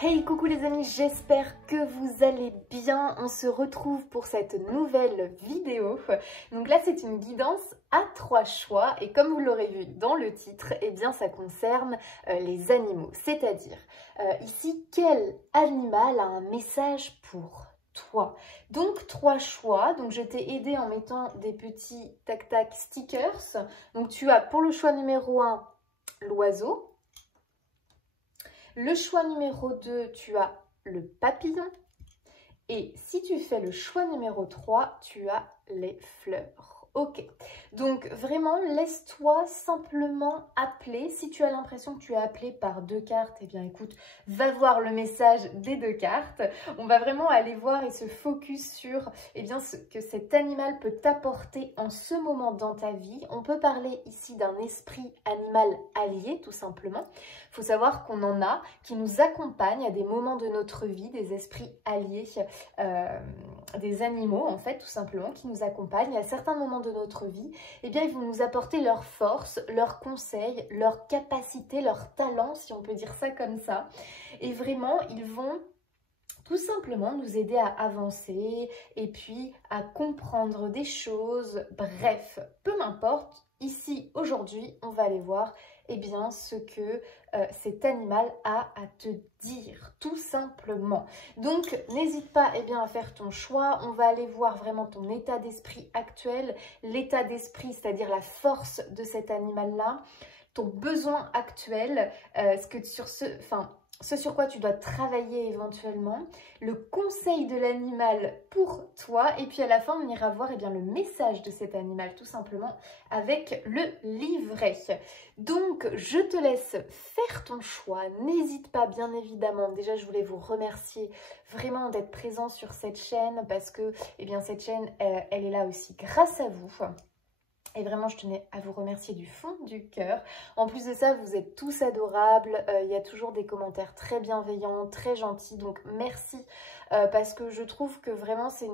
Hey, coucou les amis, j'espère que vous allez bien. On se retrouve pour cette nouvelle vidéo. Donc là, c'est une guidance à 3 choix et comme vous l'aurez vu dans le titre, eh bien ça concerne les animaux. C'est-à-dire, ici, quel animal a un message pour toi? Donc 3 choix. Donc je t'ai aidé en mettant des petits tac-tac stickers. Donc tu as pour le choix numéro 1, l'oiseau. Le choix numéro 2, tu as le papillon. Et si tu fais le choix numéro 3, tu as les fleurs. Ok, donc vraiment laisse-toi simplement appeler. Si tu as l'impression que tu es appelé par 2 cartes, eh bien écoute, va voir le message des 2 cartes. On va vraiment aller voir et se focus sur ce que cet animal peut t'apporter en ce moment dans ta vie. On peut parler ici d'un esprit animal allié tout simplement. Il faut savoir qu'on en a qui nous accompagnent à des moments de notre vie, des esprits alliés, des animaux en fait tout simplement qui nous accompagnent à certains moments de notre vie. Eh bien ils vont nous apporter leur force, leurs conseils, leur capacité, leur talent si on peut dire ça comme ça. Et vraiment ils vont tout simplement nous aider à avancer et puis à comprendre des choses. Bref, peu m'importe. Ici, aujourd'hui, on va aller voir ce que cet animal a à te dire, tout simplement. Donc, n'hésite pas à faire ton choix. On va aller voir vraiment ton état d'esprit actuel, l'état d'esprit, c'est-à-dire la force de cet animal-là, ton besoin actuel, ce sur quoi tu dois travailler éventuellement, le conseil de l'animal pour toi, et puis à la fin on ira voir le message de cet animal tout simplement avec le livret. Donc je te laisse faire ton choix, n'hésite pas bien évidemment, déjà je voulais vous remercier vraiment d'être présent sur cette chaîne parce que cette chaîne elle est là aussi grâce à vous. Et vraiment, je tenais à vous remercier du fond du cœur. En plus de ça, vous êtes tous adorables. Il y a toujours des commentaires très bienveillants, très gentils. Donc, merci parce que je trouve que vraiment, c'est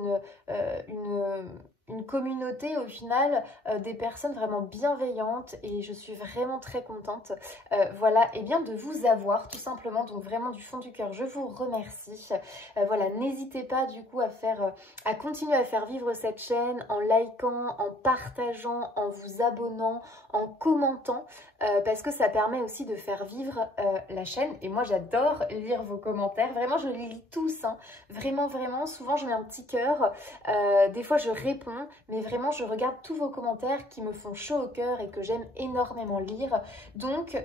une communauté au final des personnes vraiment bienveillantes et je suis vraiment très contente de vous avoir tout simplement. Donc vraiment du fond du cœur je vous remercie. N'hésitez pas du coup à continuer à faire vivre cette chaîne en likant, en partageant, en vous abonnant, en commentant parce que ça permet aussi de faire vivre la chaîne et moi j'adore lire vos commentaires, vraiment je les lis tous hein. Vraiment souvent je mets un petit cœur, des fois je réponds mais vraiment je regarde tous vos commentaires qui me font chaud au cœur et que j'aime énormément lire. Donc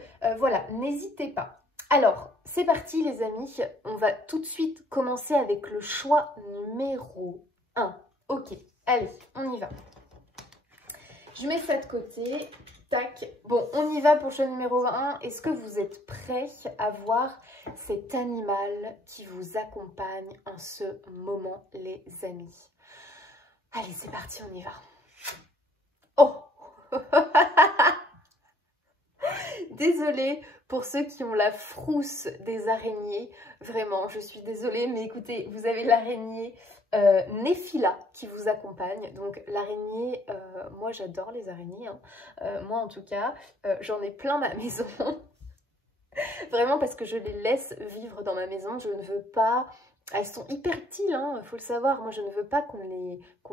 n'hésitez pas. Alors c'est parti les amis, on va tout de suite commencer avec le choix numéro 1. Ok, allez, on y va. Je mets ça de côté. Tac. Bon, on y va pour le choix numéro 1. Est-ce que vous êtes prêts à voir cet animal qui vous accompagne en ce moment les amis? Allez, c'est parti, on y va. Oh Désolée pour ceux qui ont la frousse des araignées. Vraiment, je suis désolée. Mais écoutez, vous avez l'araignée Néphila qui vous accompagne. Donc l'araignée, moi j'adore les araignées. Hein. Moi en tout cas, j'en ai plein ma maison. Vraiment parce que je les laisse vivre dans ma maison. Je ne veux pas... Elles sont hyper utiles, hein, faut le savoir. Moi, je ne veux pas qu'on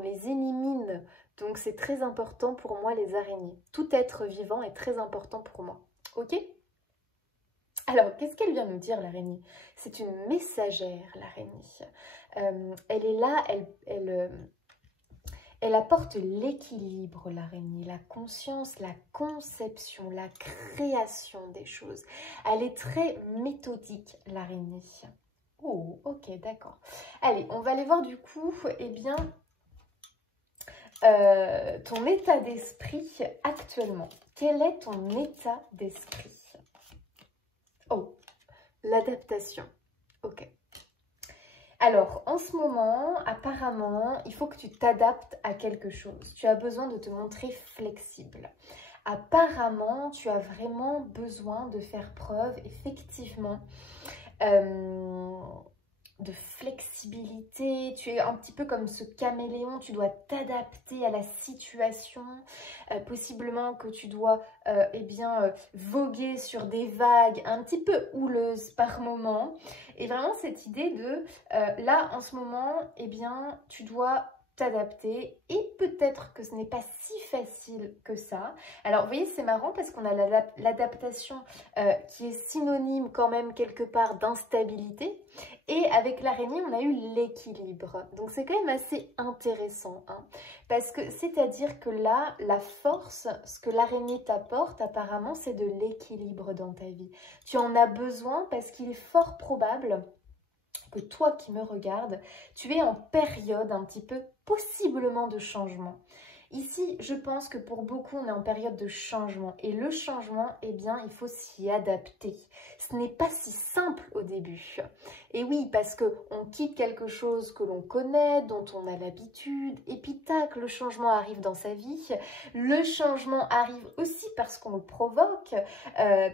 les élimine. Donc, c'est très important pour moi, les araignées. Tout être vivant est très important pour moi. Ok? Alors, qu'est-ce qu'elle vient nous dire, l'araignée? C'est une messagère, l'araignée. Elle est là, elle apporte l'équilibre, l'araignée, la conscience, la conception, la création des choses. Elle est très méthodique, l'araignée. Oh, ok, d'accord. Allez, on va aller voir du coup, ton état d'esprit actuellement. Quel est ton état d'esprit? Oh, l'adaptation. Ok. Alors, en ce moment, apparemment, il faut que tu t'adaptes à quelque chose. Tu as besoin de te montrer flexible. Apparemment, tu as vraiment besoin de faire preuve, effectivement, de flexibilité flexibilité, tu es un petit peu comme ce caméléon, tu dois t'adapter à la situation, possiblement que tu dois voguer sur des vagues un petit peu houleuses par moment. Et vraiment cette idée de, là en ce moment, eh bien, tu dois t'adapter et peut-être que ce n'est pas si facile que ça. Alors vous voyez c'est marrant parce qu'on a l'adaptation qui est synonyme quand même quelque part d'instabilité et avec l'araignée on a eu l'équilibre. Donc c'est quand même assez intéressant hein, parce que c'est-à-dire que là la force, ce que l'araignée t'apporte apparemment c'est de l'équilibre dans ta vie. Tu en as besoin parce qu'il est fort probable que toi qui me regardes, tu es en période un petit peu possiblement de changement. Ici, je pense que pour beaucoup, on est en période de changement. Et le changement, eh bien, il faut s'y adapter. Ce n'est pas si simple au début. Et oui, parce qu'on quitte quelque chose que l'on connaît, dont on a l'habitude, et puis tac, le changement arrive dans sa vie. Le changement arrive aussi parce qu'on le provoque,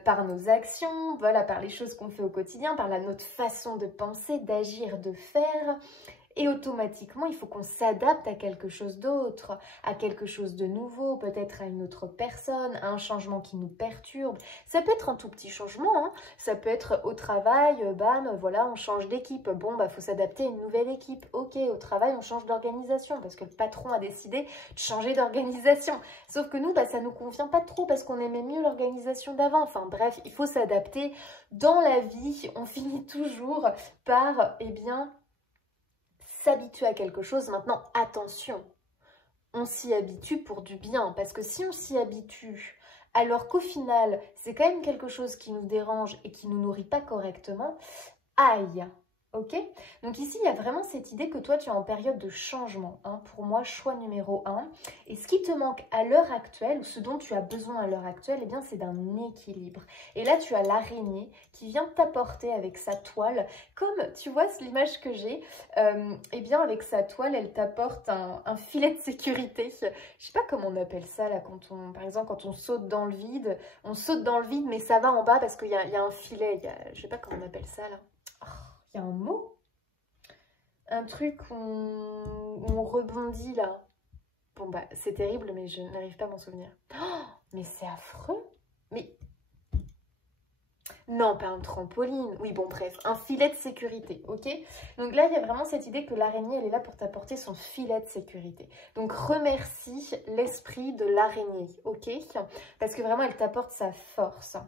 par nos actions, voilà, par les choses qu'on fait au quotidien, par notre façon de penser, d'agir, de faire. Et automatiquement, il faut qu'on s'adapte à quelque chose d'autre, à quelque chose de nouveau, peut-être à une autre personne, à un changement qui nous perturbe. Ça peut être un tout petit changement, hein. Ça peut être au travail, bam, voilà, on change d'équipe. Bon, bah, faut s'adapter à une nouvelle équipe. Ok, au travail, on change d'organisation parce que le patron a décidé de changer d'organisation. Sauf que nous, bah, ça nous convient pas trop parce qu'on aimait mieux l'organisation d'avant. Enfin bref, il faut s'adapter. Dans la vie, on finit toujours par, eh bien, s'habituer à quelque chose. Maintenant, attention, on s'y habitue pour du bien, parce que si on s'y habitue, alors qu'au final, c'est quand même quelque chose qui nous dérange et qui ne nous nourrit pas correctement, aïe! Ok? Donc ici, il y a vraiment cette idée que toi, tu es en période de changement. Hein. Pour moi, choix numéro 1. Et ce qui te manque à l'heure actuelle, ou ce dont tu as besoin à l'heure actuelle, eh bien, c'est d'un équilibre. Et là, tu as l'araignée qui vient t'apporter avec sa toile. Comme, tu vois, c'est l'image que j'ai, eh bien, avec sa toile, elle t'apporte un filet de sécurité. Je ne sais pas comment on appelle ça, là, quand on, par exemple, quand on saute dans le vide. On saute dans le vide, mais ça va en bas parce qu'il y a un filet. Je ne sais pas comment on appelle ça, là. Il y a un mot, un truc où on rebondit là. Bon bah c'est terrible mais je n'arrive pas à m'en souvenir. Oh, mais c'est affreux. Mais non, pas un trampoline. Oui bon bref, un filet de sécurité, ok? Donc là il y a vraiment cette idée que l'araignée elle est là pour t'apporter son filet de sécurité. Donc remercie l'esprit de l'araignée, ok? Parce que vraiment elle t'apporte sa force.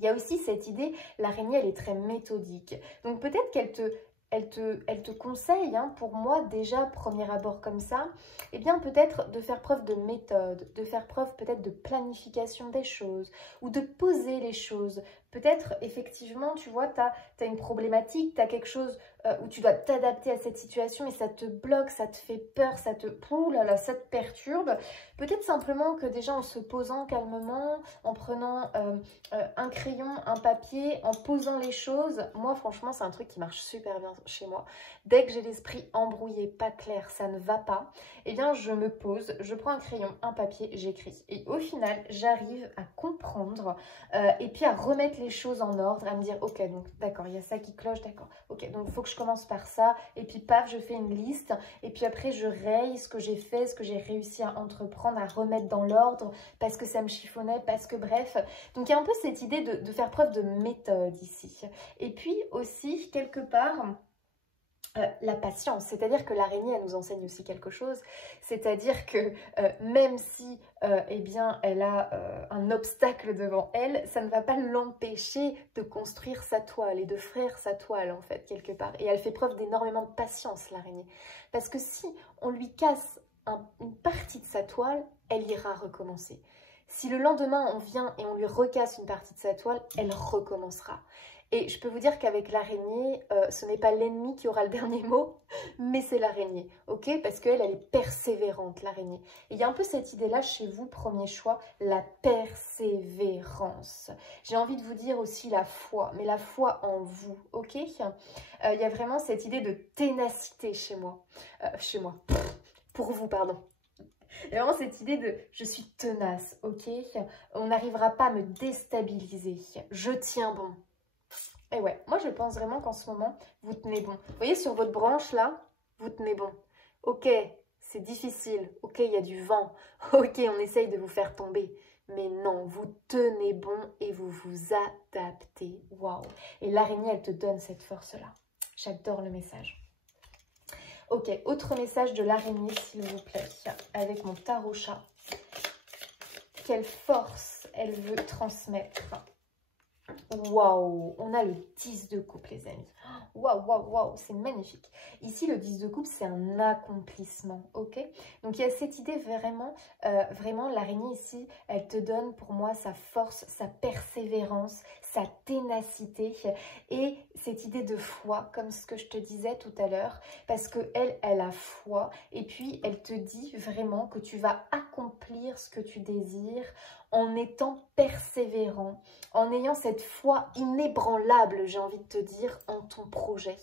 Il y a aussi cette idée, l'araignée, elle est très méthodique. Donc peut-être qu'elle te conseille, hein, pour moi, déjà, premier abord comme ça, eh bien peut-être de faire preuve de méthode, de faire preuve peut-être de planification des choses, ou de poser les choses. Peut-être, effectivement, tu vois, tu as une problématique, tu as quelque chose où tu dois t'adapter à cette situation et ça te bloque, ça te fait peur, ça te... Ouh là là, ça te perturbe. Peut-être simplement que déjà en se posant calmement, en prenant un crayon, un papier, en posant les choses, moi franchement c'est un truc qui marche super bien chez moi. Dès que j'ai l'esprit embrouillé, pas clair, ça ne va pas, eh bien je me pose, je prends un crayon, un papier, j'écris. Et au final, j'arrive à comprendre et puis à remettre les choses en ordre, à me dire ok donc d'accord, il y a ça qui cloche, d'accord, ok donc il faut que je commence par ça, et puis paf, je fais une liste, et puis après je raye ce que j'ai fait, ce que j'ai réussi à entreprendre, à remettre dans l'ordre, parce que ça me chiffonnait, parce que bref. Donc il y a un peu cette idée de faire preuve de méthode ici. Et puis aussi, quelque part... la patience, c'est-à-dire que l'araignée, elle nous enseigne aussi quelque chose, c'est-à-dire que même si eh bien, elle a un obstacle devant elle, ça ne va pas l'empêcher de construire sa toile et de faire sa toile en fait, quelque part. Et elle fait preuve d'énormément de patience, l'araignée. Parce que si on lui casse une partie de sa toile, elle ira recommencer. Si le lendemain on vient et on lui recasse une partie de sa toile, elle recommencera. Et je peux vous dire qu'avec l'araignée, ce n'est pas l'ennemi qui aura le dernier mot, mais c'est l'araignée, ok? Parce qu'elle, elle est persévérante, l'araignée. Et il y a un peu cette idée-là chez vous, premier choix, la persévérance. J'ai envie de vous dire aussi la foi, mais la foi en vous, ok? Il y a vraiment cette idée de ténacité chez moi. Pour vous, pardon. Il y a vraiment cette idée de je suis tenace, ok? On n'arrivera pas à me déstabiliser, je tiens bon. Et ouais, moi je pense vraiment qu'en ce moment, vous tenez bon. Vous voyez sur votre branche là, vous tenez bon. Ok, c'est difficile. Ok, il y a du vent. Ok, on essaye de vous faire tomber. Mais non, vous tenez bon et vous vous adaptez. Waouh. Et l'araignée, elle te donne cette force-là. J'adore le message. Ok, autre message de l'araignée, s'il vous plaît, avec mon tarot chat. Quelle force elle veut transmettre? Waouh, on a le 10 de coupe, les amis. Waouh, waouh, waouh, c'est magnifique. Ici, le 10 de coupe, c'est un accomplissement, ok? Donc, il y a cette idée vraiment, vraiment, l'araignée ici, elle te donne pour moi sa force, sa persévérance, sa ténacité et cette idée de foi, comme ce que je te disais tout à l'heure, parce qu'elle, elle a foi et puis elle te dit vraiment que tu vas accomplir ce que tu désires en étant persévérant, en ayant cette foi inébranlable, j'ai envie de te dire, en ton projet,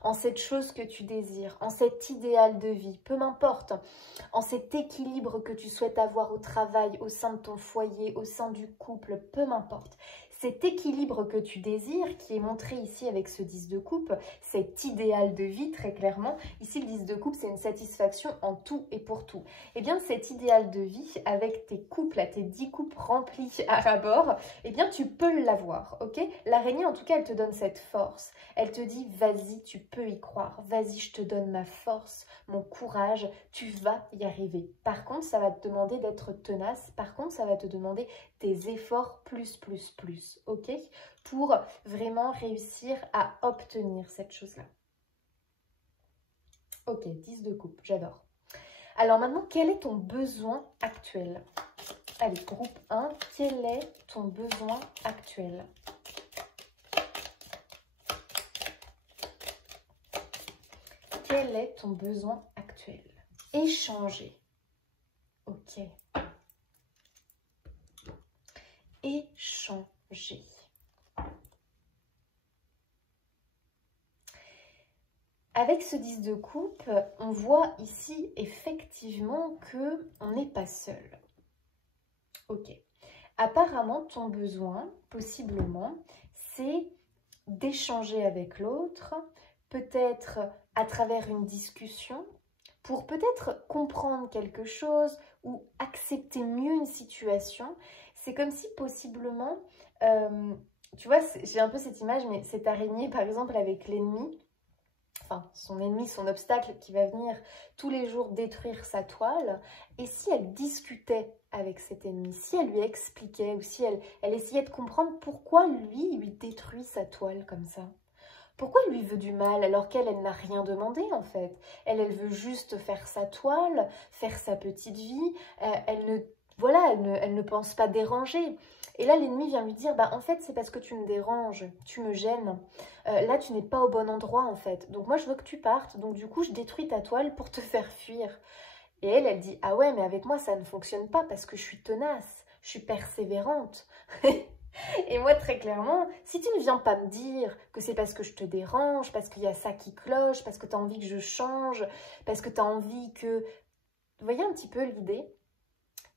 en cette chose que tu désires, en cet idéal de vie, peu m'importe, en cet équilibre que tu souhaites avoir au travail, au sein de ton foyer, au sein du couple, peu m'importe. Cet équilibre que tu désires, qui est montré ici avec ce 10 de coupe, cet idéal de vie très clairement, ici le 10 de coupe c'est une satisfaction en tout et pour tout. Et bien cet idéal de vie avec tes coupes, là, tes 10 coupes remplies à rabord, eh bien tu peux l'avoir, ok? L'araignée en tout cas elle te donne cette force, elle te dit vas-y tu peux y croire, vas-y je te donne ma force, mon courage, tu vas y arriver. Par contre ça va te demander d'être tenace, par contre ça va te demander tes efforts plus, ok? Pour vraiment réussir à obtenir cette chose-là. Ok, 10 de coupe, j'adore. Alors maintenant, quel est ton besoin actuel? Allez, groupe 1, quel est ton besoin actuel? Quel est ton besoin actuel? Échanger. Ok. Échanger. Avec ce 10 de coupe, on voit ici effectivement qu'on n'est pas seul. Ok. Apparemment, ton besoin, possiblement, c'est d'échanger avec l'autre, peut-être à travers une discussion, pour peut-être comprendre quelque chose ou accepter mieux une situation. C'est comme si possiblement, tu vois, j'ai un peu cette image, mais cette araignée, par exemple, avec l'ennemi, enfin son ennemi, son obstacle qui va venir tous les jours détruire sa toile, et si elle discutait avec cet ennemi, si elle lui expliquait ou si elle essayait de comprendre pourquoi lui détruit sa toile comme ça. Pourquoi il lui veut du mal alors qu'elle, elle n'a rien demandé en fait. Elle veut juste faire sa toile, faire sa petite vie, voilà, elle ne pense pas déranger. Et là, l'ennemi vient lui dire, bah en fait, c'est parce que tu me déranges, tu me gênes. Là, tu n'es pas au bon endroit en fait. Donc moi, je veux que tu partes. Donc du coup, je détruis ta toile pour te faire fuir. Et elle dit, ah ouais, mais avec moi, ça ne fonctionne pas parce que je suis tenace, je suis persévérante. Et moi, très clairement, si tu ne viens pas me dire que c'est parce que je te dérange, parce qu'il y a ça qui cloche, parce que tu as envie que je change, parce que tu as envie que... Vous voyez un petit peu l'idée?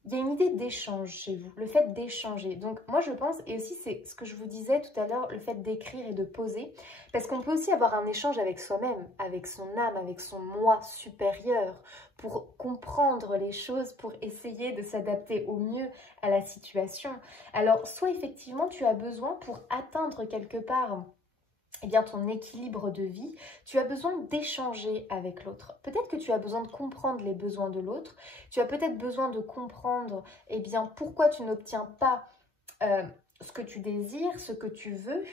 Il y a une idée d'échange chez vous, le fait d'échanger. Donc moi je pense, et aussi c'est ce que je vous disais tout à l'heure, le fait d'écrire et de poser, parce qu'on peut aussi avoir un échange avec soi-même, avec son âme, avec son moi supérieur, pour comprendre les choses, pour essayer de s'adapter au mieux à la situation. Alors soit effectivement tu as besoin pour atteindre quelque part eh bien, ton équilibre de vie, tu as besoin d'échanger avec l'autre. Peut-être que tu as besoin de comprendre les besoins de l'autre. Tu as peut-être besoin de comprendre eh bien, pourquoi tu n'obtiens pas ce que tu désires, ce que tu veux.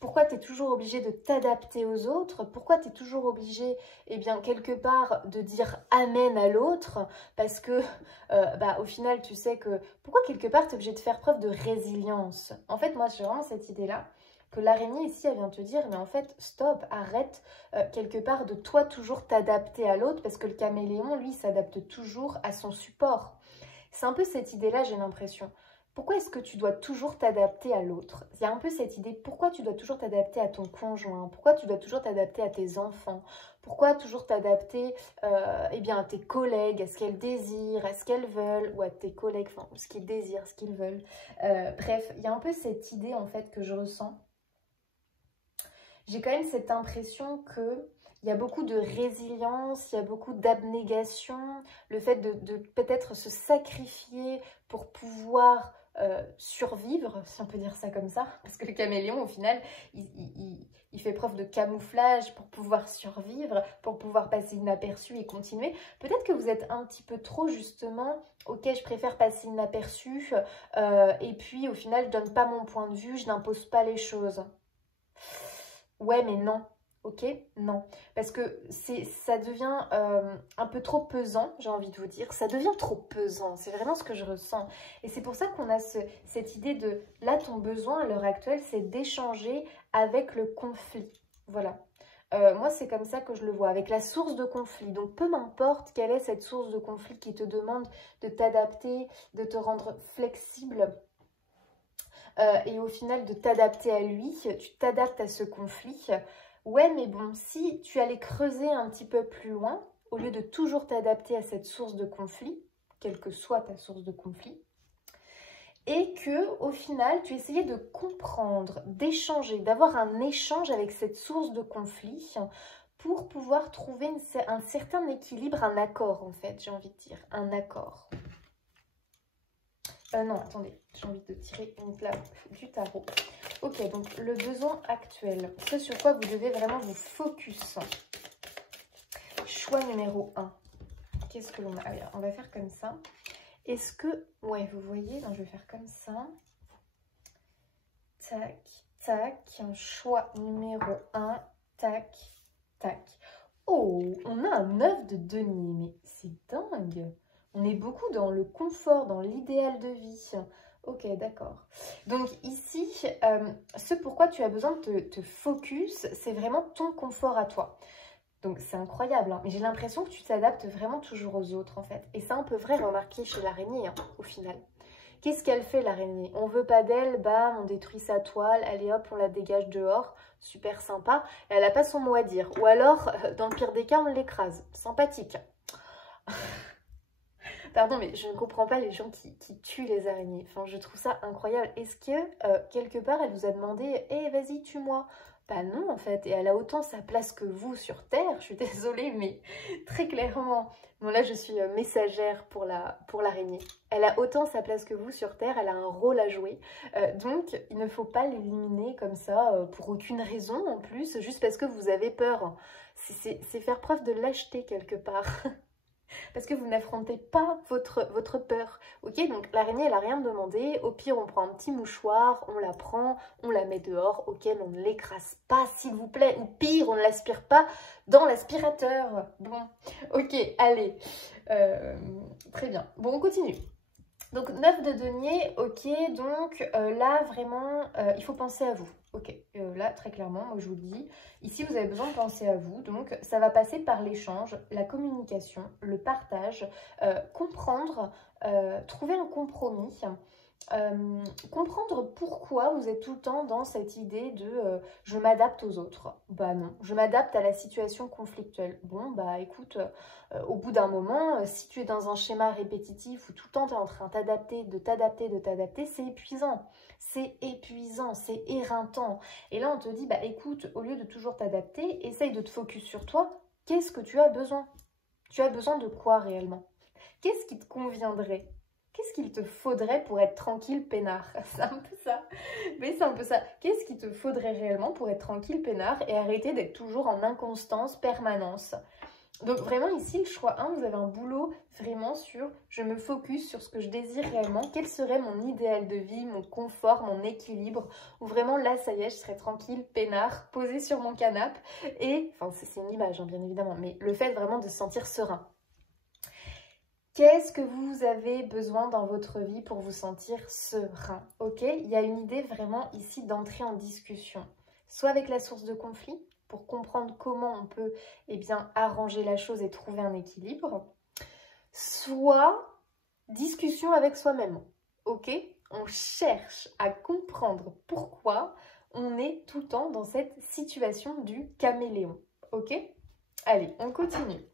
Pourquoi tu es toujours obligé de t'adapter aux autres. Pourquoi tu es toujours obligé, eh bien, quelque part, de dire amen à l'autre. Parce que, au final, tu sais que... Pourquoi, quelque part, tu es obligé de faire preuve de résilience? En fait, moi, j'ai vraiment cette idée-là. Que l'araignée ici, elle vient te dire, mais en fait, stop, arrête quelque part de toi toujours t'adapter à l'autre, parce que le caméléon, lui, s'adapte toujours à son support. C'est un peu cette idée-là, j'ai l'impression. Pourquoi est-ce que tu dois toujours t'adapter à l'autre? Il y a un peu cette idée, pourquoi tu dois toujours t'adapter à ton conjoint? Pourquoi tu dois toujours t'adapter à tes enfants? Pourquoi toujours t'adapter eh bien, à tes collègues, à ce qu'elles désirent, à ce qu'elles veulent, ou à tes collègues, enfin, ce qu'ils désirent, ce qu'ils veulent. Bref, il y a un peu cette idée, en fait, que je ressens. j'ai quand même cette impression que il y a beaucoup de résilience, il y a beaucoup d'abnégation, le fait de peut-être se sacrifier pour pouvoir survivre, si on peut dire ça comme ça, parce que le caméléon, au final, il fait preuve de camouflage pour pouvoir survivre, pour pouvoir passer inaperçu et continuer. Peut-être que vous êtes un petit peu trop, justement, ok, je préfère passer inaperçu, et puis au final, je donne pas mon point de vue, je n'impose pas les choses. Ouais, mais non. Ok, non, parce que ça devient un peu trop pesant, j'ai envie de vous dire, ça devient trop pesant, c'est vraiment ce que je ressens. Et c'est pour ça qu'on a cette idée de, là, ton besoin à l'heure actuelle, c'est d'échanger avec le conflit, voilà. Moi, c'est comme ça que je le vois, avec la source de conflit. Donc, peu m'importe quelle est cette source de conflit qui te demande de t'adapter, de te rendre flexible, et au final de t'adapter à lui, tu t'adaptes à ce conflit. Ouais, mais bon, si tu allais creuser un petit peu plus loin, au lieu de toujours t'adapter à cette source de conflit, quelle que soit ta source de conflit, et que au final, tu essayais de comprendre, d'échanger, d'avoir un échange avec cette source de conflit pour pouvoir trouver un certain équilibre, un accord en fait, j'ai envie de dire, un accord. Non, attendez, j'ai envie de tirer une clave du tarot. Ok, donc le besoin actuel, ce sur quoi vous devez vraiment vous focus. Choix numéro 1. Qu'est-ce que l'on a? Allez, on va faire comme ça. Est-ce que... Ouais, vous voyez, donc je vais faire comme ça. Tac, tac. Choix numéro 1. Tac, tac. Oh, on a un 9 de denier, mais c'est dingue. On est beaucoup dans le confort, dans l'idéal de vie. Ok, d'accord. Donc ici, ce pourquoi tu as besoin de te focus, c'est vraiment ton confort à toi. Donc c'est incroyable, hein, mais j'ai l'impression que tu t'adaptes vraiment toujours aux autres en fait. Et ça, on peut vraiment remarquer chez l'araignée, hein, au final. Qu'est-ce qu'elle fait l'araignée? On veut pas d'elle, bam, on détruit sa toile, allez hop, on la dégage dehors, super sympa. Et elle n'a pas son mot à dire. Ou alors, dans le pire des cas, on l'écrase. Sympathique. Pardon, mais je ne comprends pas les gens qui tuent les araignées. Enfin, je trouve ça incroyable. Est-ce que, quelque part, elle vous a demandé « Eh, vas-y, tue-moi » Bah non, en fait. Et elle a autant sa place que vous sur Terre. Je suis désolée, mais très clairement. Bon, là, je suis messagère pour l'araignée. Elle a autant sa place que vous sur Terre. Elle a un rôle à jouer. Donc, il ne faut pas l'éliminer comme ça, pour aucune raison, en plus, juste parce que vous avez peur. C'est faire preuve de lâcheté, quelque part. Parce que vous n'affrontez pas votre peur. Ok, donc l'araignée, elle n'a rien demandé. Au pire, on prend un petit mouchoir, on la prend, on la met dehors. Ok, mais on ne l'écrase pas, s'il vous plaît. Ou pire, on ne l'aspire pas dans l'aspirateur. Bon, ok, allez. Très bien. Bon, on continue. Donc 9 de denier, ok, donc là vraiment il faut penser à vous, ok, là très clairement, moi je vous le dis, ici vous avez besoin de penser à vous, donc ça va passer par l'échange, la communication, le partage, comprendre, trouver un compromis, comprendre pourquoi vous êtes tout le temps dans cette idée de je m'adapte aux autres. Bah non, je m'adapte à la situation conflictuelle. Bon bah écoute, au bout d'un moment, si tu es dans un schéma répétitif où tout le temps tu es en train de t'adapter, c'est épuisant. C'est épuisant, c'est éreintant. Et là on te dit, bah écoute, au lieu de toujours t'adapter, essaye de te focus sur toi. Qu'est-ce que tu as besoin? Tu as besoin de quoi réellement? Qu'est-ce qui te conviendrait? Qu'est-ce qu'il te faudrait pour être tranquille, peinard? C'est un peu ça. Mais c'est un peu ça. Qu'est-ce qu'il te faudrait réellement pour être tranquille, peinard et arrêter d'être toujours en inconstance, permanence? Donc vraiment ici, le choix 1, vous avez un boulot vraiment sur je me focus sur ce que je désire réellement. Quel serait mon idéal de vie, mon confort, mon équilibre? Ou vraiment là, ça y est, je serais tranquille, peinard, posée sur mon canapé. Et, enfin c'est une image hein, bien évidemment, mais le fait vraiment de se sentir serein. Qu'est-ce que vous avez besoin dans votre vie pour vous sentir serein? Ok, il y a une idée vraiment ici d'entrer en discussion, soit avec la source de conflit, pour comprendre comment on peut arranger la chose et trouver un équilibre, soit discussion avec soi-même. Ok, on cherche à comprendre pourquoi on est tout le temps dans cette situation du caméléon. Ok, allez, on continue.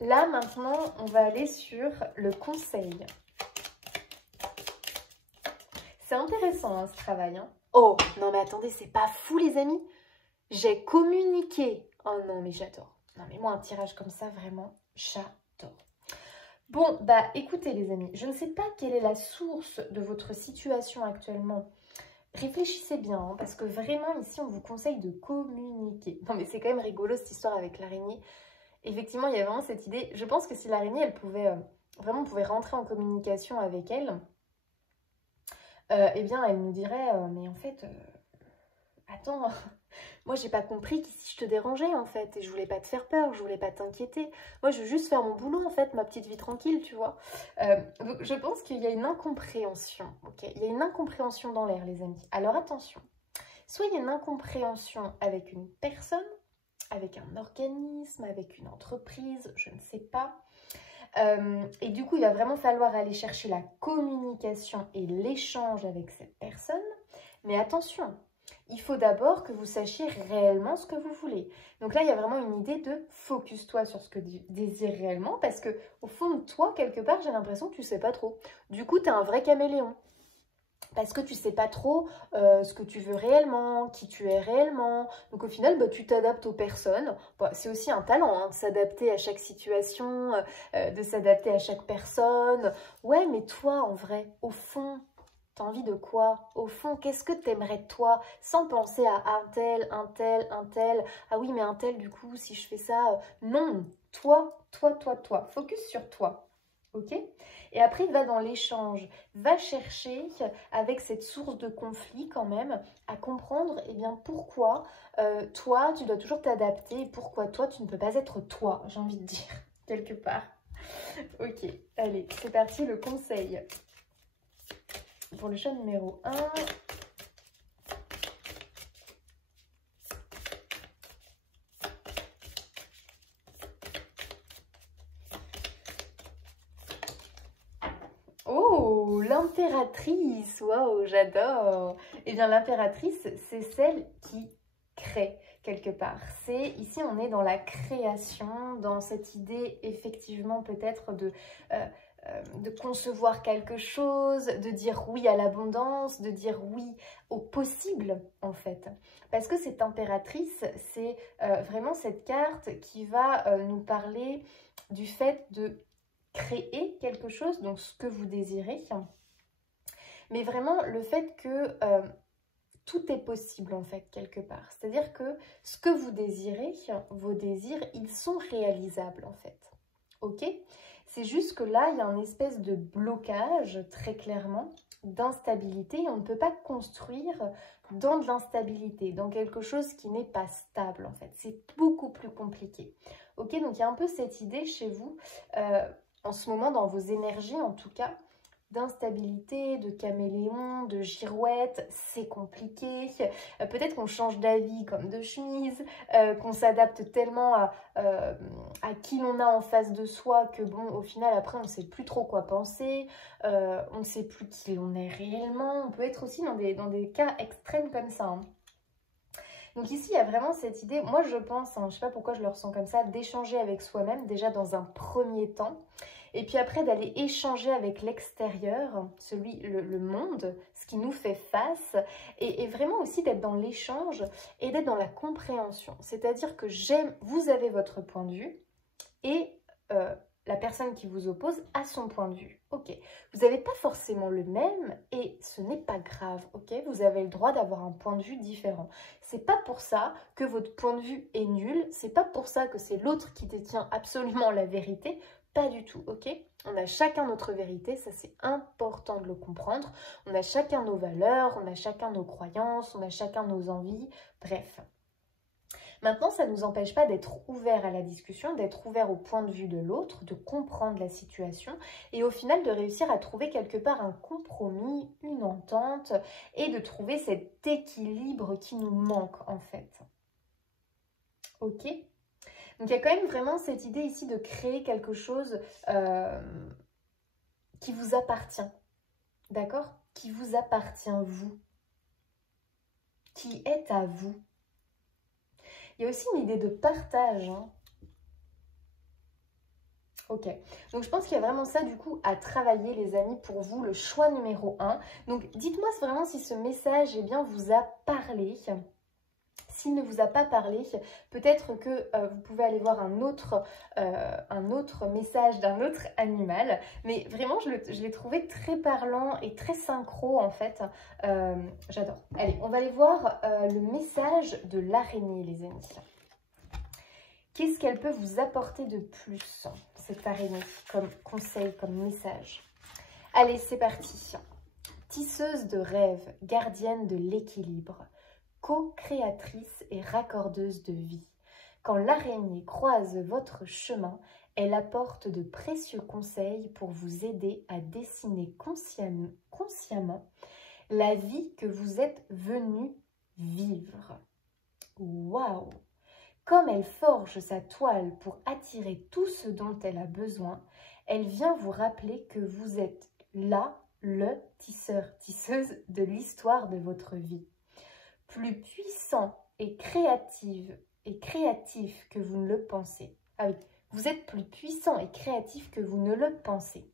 Là, maintenant, on va aller sur le conseil. C'est intéressant hein, ce travail. Hein. Oh, non mais attendez, c'est pas fou les amis. J'ai communiqué. Oh non, mais j'adore. Non mais moi, un tirage comme ça, vraiment, j'adore. Bon, bah écoutez les amis, je ne sais pas quelle est la source de votre situation actuellement. Réfléchissez bien, hein, parce que vraiment ici, on vous conseille de communiquer. Non mais c'est quand même rigolo cette histoire avec l'araignée. Effectivement, il y a vraiment cette idée. Je pense que si l'araignée, elle pouvait, vraiment, on pouvait rentrer en communication avec elle, eh bien, elle nous dirait, mais en fait, attends, moi, j'ai pas compris qu'ici, je te dérangeais, en fait, et je voulais pas te faire peur, je voulais pas t'inquiéter. Moi, je veux juste faire mon boulot, en fait, ma petite vie tranquille, tu vois. Donc, je pense qu'il y a une incompréhension, ok? Il y a une incompréhension dans l'air, les amis. Alors, attention. Soit il y a une incompréhension avec une personne, avec un organisme, avec une entreprise, je ne sais pas. Et du coup, il va vraiment falloir aller chercher la communication et l'échange avec cette personne. Mais attention, il faut d'abord que vous sachiez réellement ce que vous voulez. Donc là, il y a vraiment une idée de focus-toi sur ce que tu désires réellement parce que au fond de toi, quelque part, j'ai l'impression que tu ne sais pas trop. Du coup, tu es un vrai caméléon. Parce que tu ne sais pas trop ce que tu veux réellement, qui tu es réellement. Donc au final, bah, tu t'adaptes aux personnes. Bon, c'est aussi un talent hein, de s'adapter à chaque situation, de s'adapter à chaque personne. Ouais, mais toi, en vrai, au fond, t'as envie de quoi? Au fond, qu'est-ce que t'aimerais toi? Sans penser à un tel, un tel, un tel. Ah oui, mais un tel, du coup, si je fais ça... Non, toi, toi, toi, toi. Focus sur toi. Ok? Et après, va dans l'échange. Va chercher, avec cette source de conflit quand même, à comprendre eh bien, pourquoi toi, tu dois toujours t'adapter. Pourquoi toi, tu ne peux pas être toi, j'ai envie de dire, quelque part. Ok, allez, c'est parti, le conseil. Pour le chat numéro 1. Oh, l'impératrice, waouh, j'adore. Eh bien, l'impératrice, c'est celle qui crée quelque part. C'est ici, on est dans la création, dans cette idée effectivement peut-être de concevoir quelque chose, de dire oui à l'abondance, de dire oui au possible en fait. Parce que cette impératrice, c'est vraiment cette carte qui va nous parler du fait de créer quelque chose, donc ce que vous désirez, mais vraiment le fait que tout est possible en fait quelque part. C'est-à-dire que ce que vous désirez, vos désirs, ils sont réalisables en fait. Ok? C'est juste que là, il y a une espèce de blocage très clairement, d'instabilité. On ne peut pas construire dans de l'instabilité, dans quelque chose qui n'est pas stable en fait. C'est beaucoup plus compliqué. Ok? Donc il y a un peu cette idée chez vous, en ce moment dans vos énergies en tout cas, d'instabilité, de caméléon, de girouette, c'est compliqué. Peut-être qu'on change d'avis comme de chemise, qu'on s'adapte tellement à qui l'on a en face de soi que bon, au final, après, on ne sait plus trop quoi penser, on ne sait plus qui l'on est réellement. On peut être aussi dans des cas extrêmes comme ça. Hein. Donc ici, il y a vraiment cette idée, moi je pense, hein, je ne sais pas pourquoi je le ressens comme ça, d'échanger avec soi-même déjà dans un premier temps. Et puis après, d'aller échanger avec l'extérieur, le monde, ce qui nous fait face. Et vraiment aussi d'être dans l'échange et d'être dans la compréhension. C'est-à-dire que vous avez votre point de vue et la personne qui vous oppose a son point de vue. Ok, vous n'avez pas forcément le même et ce n'est pas grave. Ok, vous avez le droit d'avoir un point de vue différent. C'est pas pour ça que votre point de vue est nul. C'est pas pour ça que c'est l'autre qui détient absolument la vérité. Pas du tout, ok? On a chacun notre vérité, ça c'est important de le comprendre. On a chacun nos valeurs, on a chacun nos croyances, on a chacun nos envies, bref. Maintenant, ça ne nous empêche pas d'être ouvert à la discussion, d'être ouvert au point de vue de l'autre, de comprendre la situation et au final de réussir à trouver quelque part un compromis, une entente et de trouver cet équilibre qui nous manque en fait. Ok? Donc il y a quand même vraiment cette idée ici de créer quelque chose qui vous appartient, d'accord? Qui vous appartient vous, qui est à vous. Il y a aussi une idée de partage. Hein. Ok, donc je pense qu'il y a vraiment ça du coup à travailler les amis pour vous, le choix numéro 1. Donc dites-moi vraiment si ce message vous a parlé. S'il ne vous a pas parlé, peut-être que vous pouvez aller voir un autre message d'un autre animal. Mais vraiment, je l'ai trouvé très parlant et très synchro en fait. J'adore. Allez, on va aller voir le message de l'araignée les amis. Qu'est-ce qu'elle peut vous apporter de plus, cette araignée, comme conseil, comme message? Allez, c'est parti. Tisseuse de rêves, gardienne de l'équilibre, co-créatrice et raccordeuse de vie. Quand l'araignée croise votre chemin, elle apporte de précieux conseils pour vous aider à dessiner consciemment la vie que vous êtes venu vivre. Waouh! Comme elle forge sa toile pour attirer tout ce dont elle a besoin, elle vient vous rappeler que vous êtes là, le tisseur-tisseuse de l'histoire de votre vie. Plus puissant et créatif que vous ne le pensez. Ah oui, vous êtes plus puissant et créatif que vous ne le pensez.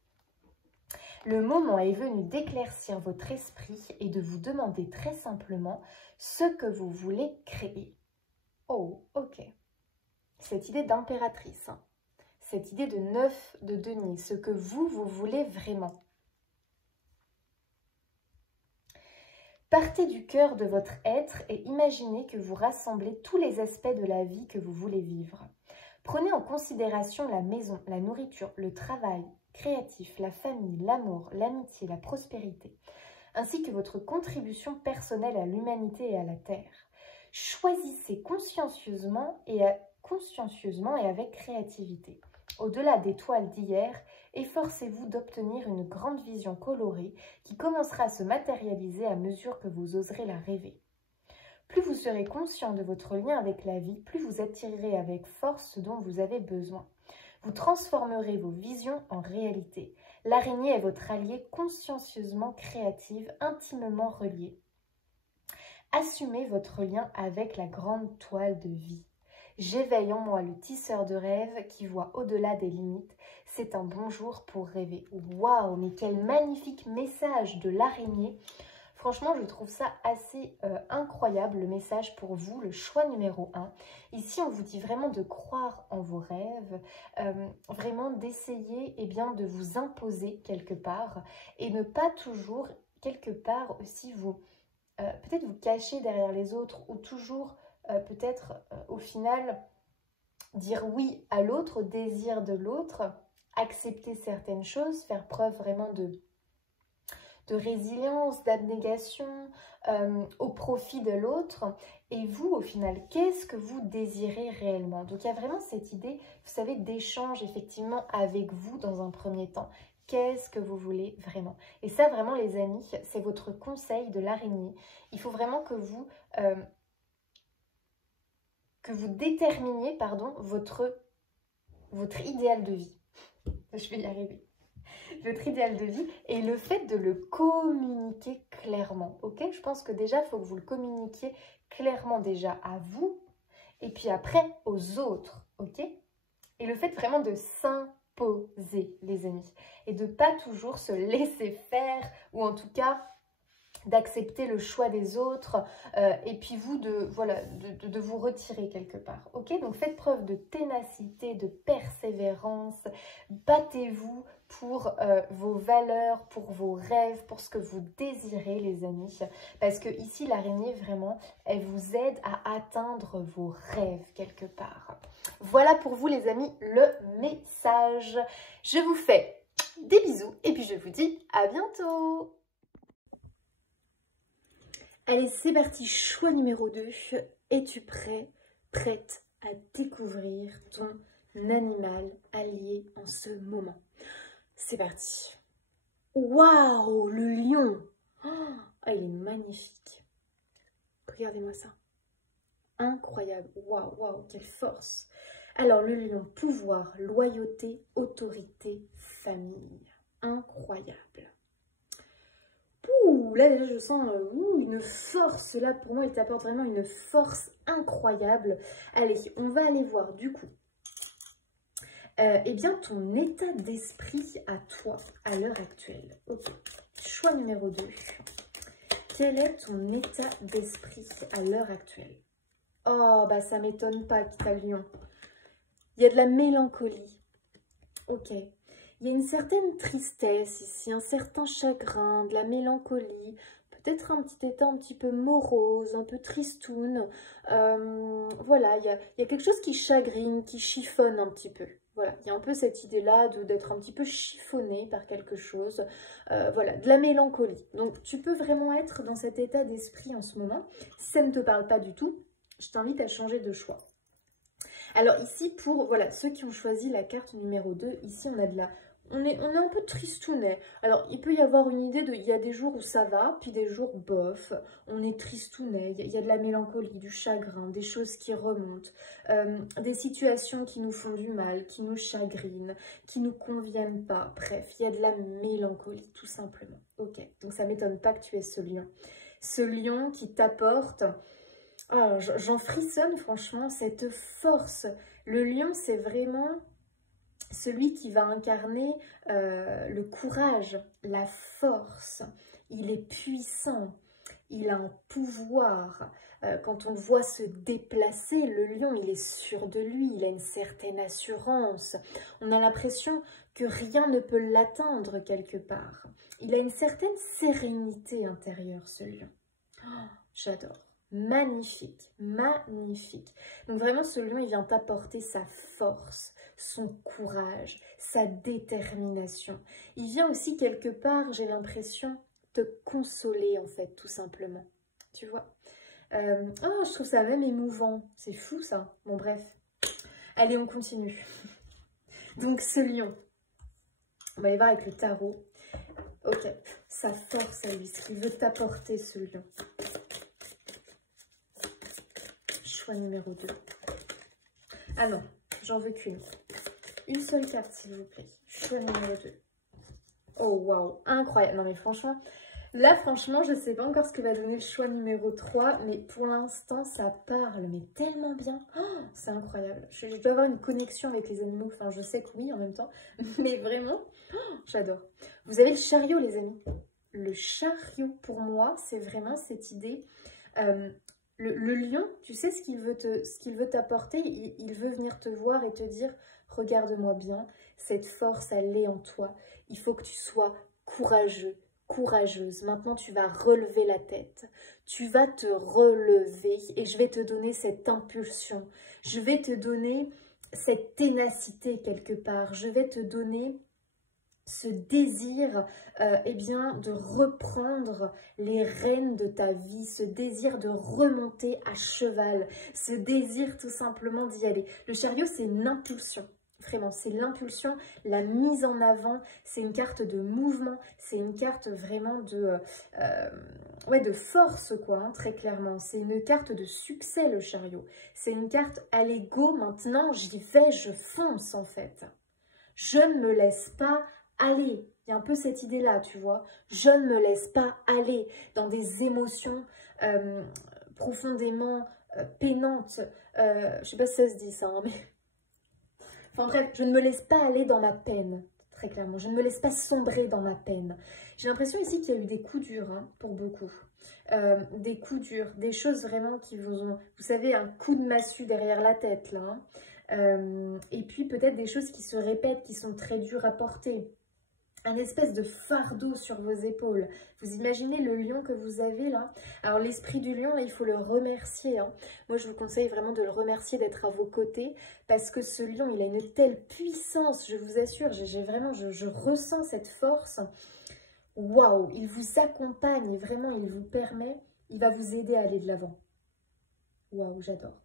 Le moment est venu d'éclaircir votre esprit et de vous demander très simplement ce que vous voulez créer. Oh, ok. Cette idée d'impératrice, hein. Cette idée de 9 de denier, ce que vous voulez vraiment. Partez du cœur de votre être et imaginez que vous rassemblez tous les aspects de la vie que vous voulez vivre. Prenez en considération la maison, la nourriture, le travail créatif, la famille, l'amour, l'amitié, la prospérité, ainsi que votre contribution personnelle à l'humanité et à la Terre. Choisissez consciencieusement et avec créativité. Au-delà des toiles d'hier, efforcez-vous d'obtenir une grande vision colorée qui commencera à se matérialiser à mesure que vous oserez la rêver. Plus vous serez conscient de votre lien avec la vie, plus vous attirerez avec force ce dont vous avez besoin. Vous transformerez vos visions en réalité. L'araignée est votre alliée consciencieusement créative, intimement reliée. Assumez votre lien avec la grande toile de vie. J'éveille en moi le tisseur de rêves qui voit au-delà des limites. C'est un bon jour pour rêver. Waouh, mais quel magnifique message de l'araignée. Franchement, je trouve ça assez incroyable, le message pour vous, le choix numéro 1. Ici, on vous dit vraiment de croire en vos rêves, vraiment d'essayer de vous imposer quelque part et ne pas toujours, quelque part aussi, vous peut-être vous cacher derrière les autres ou toujours peut-être au final dire oui à l'autre, au désir de l'autre, accepter certaines choses, faire preuve vraiment de résilience, d'abnégation au profit de l'autre. Et vous, au final, qu'est-ce que vous désirez réellement? Donc, il y a vraiment cette idée, vous savez, d'échange effectivement avec vous dans un premier temps. Qu'est-ce que vous voulez vraiment? Et ça, vraiment, les amis, c'est votre conseil de l'araignée. Il faut vraiment que vous déterminiez, votre idéal de vie. Je vais y arriver. Votre idéal de vie et le fait de le communiquer clairement, ok? Je pense que déjà, il faut que vous le communiquiez clairement déjà à vous et puis après aux autres, ok? Et le fait vraiment de s'imposer, les amis, et de pas toujours se laisser faire ou en tout cas d'accepter le choix des autres et puis vous de vous retirer quelque part, ok? Donc faites preuve de ténacité, de persévérance, battez-vous pour vos valeurs, pour vos rêves, pour ce que vous désirez les amis, parce que ici l'araignée vraiment, elle vous aide à atteindre vos rêves quelque part. Voilà pour vous les amis le message. Je vous fais des bisous et puis je vous dis à bientôt. Allez, c'est parti, choix numéro 2. Es-tu prêt, prête à découvrir ton animal allié en ce moment? C'est parti. Waouh, le lion! Oh, il est magnifique. Regardez-moi ça. Incroyable. Waouh, waouh, quelle force. Alors, le lion, pouvoir, loyauté, autorité, famille. Incroyable. Ouh, là déjà je sens une force, là pour moi il t'apporte vraiment une force incroyable. Allez, on va aller voir du coup Eh bien, ton état d'esprit à toi, à l'heure actuelle. Ok, choix numéro 2. Quel est ton état d'esprit à l'heure actuelle? Oh, bah ça m'étonne pas que tu as le lion. Il y a de la mélancolie. Ok. Il y a une certaine tristesse ici, un certain chagrin, de la mélancolie, peut-être un petit état un petit peu morose, un peu tristoun. Voilà, il y a quelque chose qui chagrine, qui chiffonne un petit peu. Voilà, il y a un peu cette idée-là d'être un petit peu chiffonné par quelque chose. Voilà, de la mélancolie. Donc, tu peux vraiment être dans cet état d'esprit en ce moment. Si ça ne te parle pas du tout, je t'invite à changer de choix. Alors ici, pour voilà, ceux qui ont choisi la carte numéro 2, ici on a de la... On est un peu tristounet. Alors, il peut y avoir une idée de... Il y a des jours où ça va, puis des jours bof. On est tristounet. Il y a de la mélancolie, du chagrin, des choses qui remontent. Des situations qui nous font du mal, qui nous chagrinent, qui nous conviennent pas. Bref, il y a de la mélancolie, tout simplement. Ok, donc ça m'étonne pas que tu aies ce lion. Ce lion qui t'apporte... Ah, j'en frissonne franchement, cette force. Le lion, c'est vraiment celui qui va incarner le courage, la force. Il est puissant, il a un pouvoir. Quand on le voit se déplacer, le lion, il est sûr de lui, il a une certaine assurance. On a l'impression que rien ne peut l'atteindre quelque part. Il a une certaine sérénité intérieure, ce lion. Oh, j'adore. Magnifique, magnifique. Donc vraiment, ce lion, il vient t'apporter sa force, son courage, sa détermination. Il vient aussi quelque part, j'ai l'impression, te consoler en fait, tout simplement. Tu vois? Oh, je trouve ça même émouvant. C'est fou ça. Bon bref. Allez, on continue. Donc ce lion, on va aller voir avec le tarot. Ok, sa force à lui, ce qu'il veut t'apporter, ce lion. Choix numéro 2. Ah non, j'en veux qu'une. Une seule carte, s'il vous plaît. Choix numéro 2. Oh, waouh, incroyable. Non, mais franchement, là, franchement, je ne sais pas encore ce que va donner le choix numéro 3, mais pour l'instant, ça parle, mais tellement bien. Oh, c'est incroyable. Je dois avoir une connexion avec les animaux. Enfin, je sais que oui, en même temps. Mais vraiment, oh, j'adore. Vous avez le chariot, les amis. Le chariot, pour moi, c'est vraiment cette idée... Le lion, tu sais ce qu'il veut t'apporter, il veut venir te voir et te dire « Regarde-moi bien, cette force, elle est en toi. Il faut que tu sois courageux, courageuse. Maintenant, tu vas relever la tête. Tu vas te relever et je vais te donner cette impulsion. Je vais te donner cette ténacité quelque part. Je vais te donner... ce désir eh bien, de reprendre les rênes de ta vie, ce désir de remonter à cheval, ce désir tout simplement d'y aller. Le chariot, c'est une impulsion, vraiment, c'est l'impulsion, la mise en avant, c'est une carte de mouvement, c'est une carte vraiment ouais, de force, quoi, hein, très clairement. C'est une carte de succès, le chariot. C'est une carte, allez, go, maintenant, j'y vais, je fonce, en fait. Je ne me laisse pas aller. Il y a un peu cette idée-là, tu vois. Je ne me laisse pas aller dans des émotions profondément peinantes. Je ne sais pas si ça se dit ça, hein, mais... Enfin bref, je ne me laisse pas aller dans ma peine, très clairement. Je ne me laisse pas sombrer dans ma peine. J'ai l'impression ici qu'il y a eu des coups durs, hein, pour beaucoup. Des coups durs, des choses vraiment qui vous ont... Vous savez, un coup de massue derrière la tête, là, hein. Et puis peut-être des choses qui se répètent, qui sont très dures à porter. Un espèce de fardeau sur vos épaules. Vous imaginez le lion que vous avez là? Alors l'esprit du lion, là, il faut le remercier, hein. Moi, je vous conseille vraiment de le remercier d'être à vos côtés parce que ce lion, il a une telle puissance, je vous assure. Je ressens cette force. Waouh, il vous accompagne, vraiment, il vous permet, il va vous aider à aller de l'avant. Waouh, j'adore.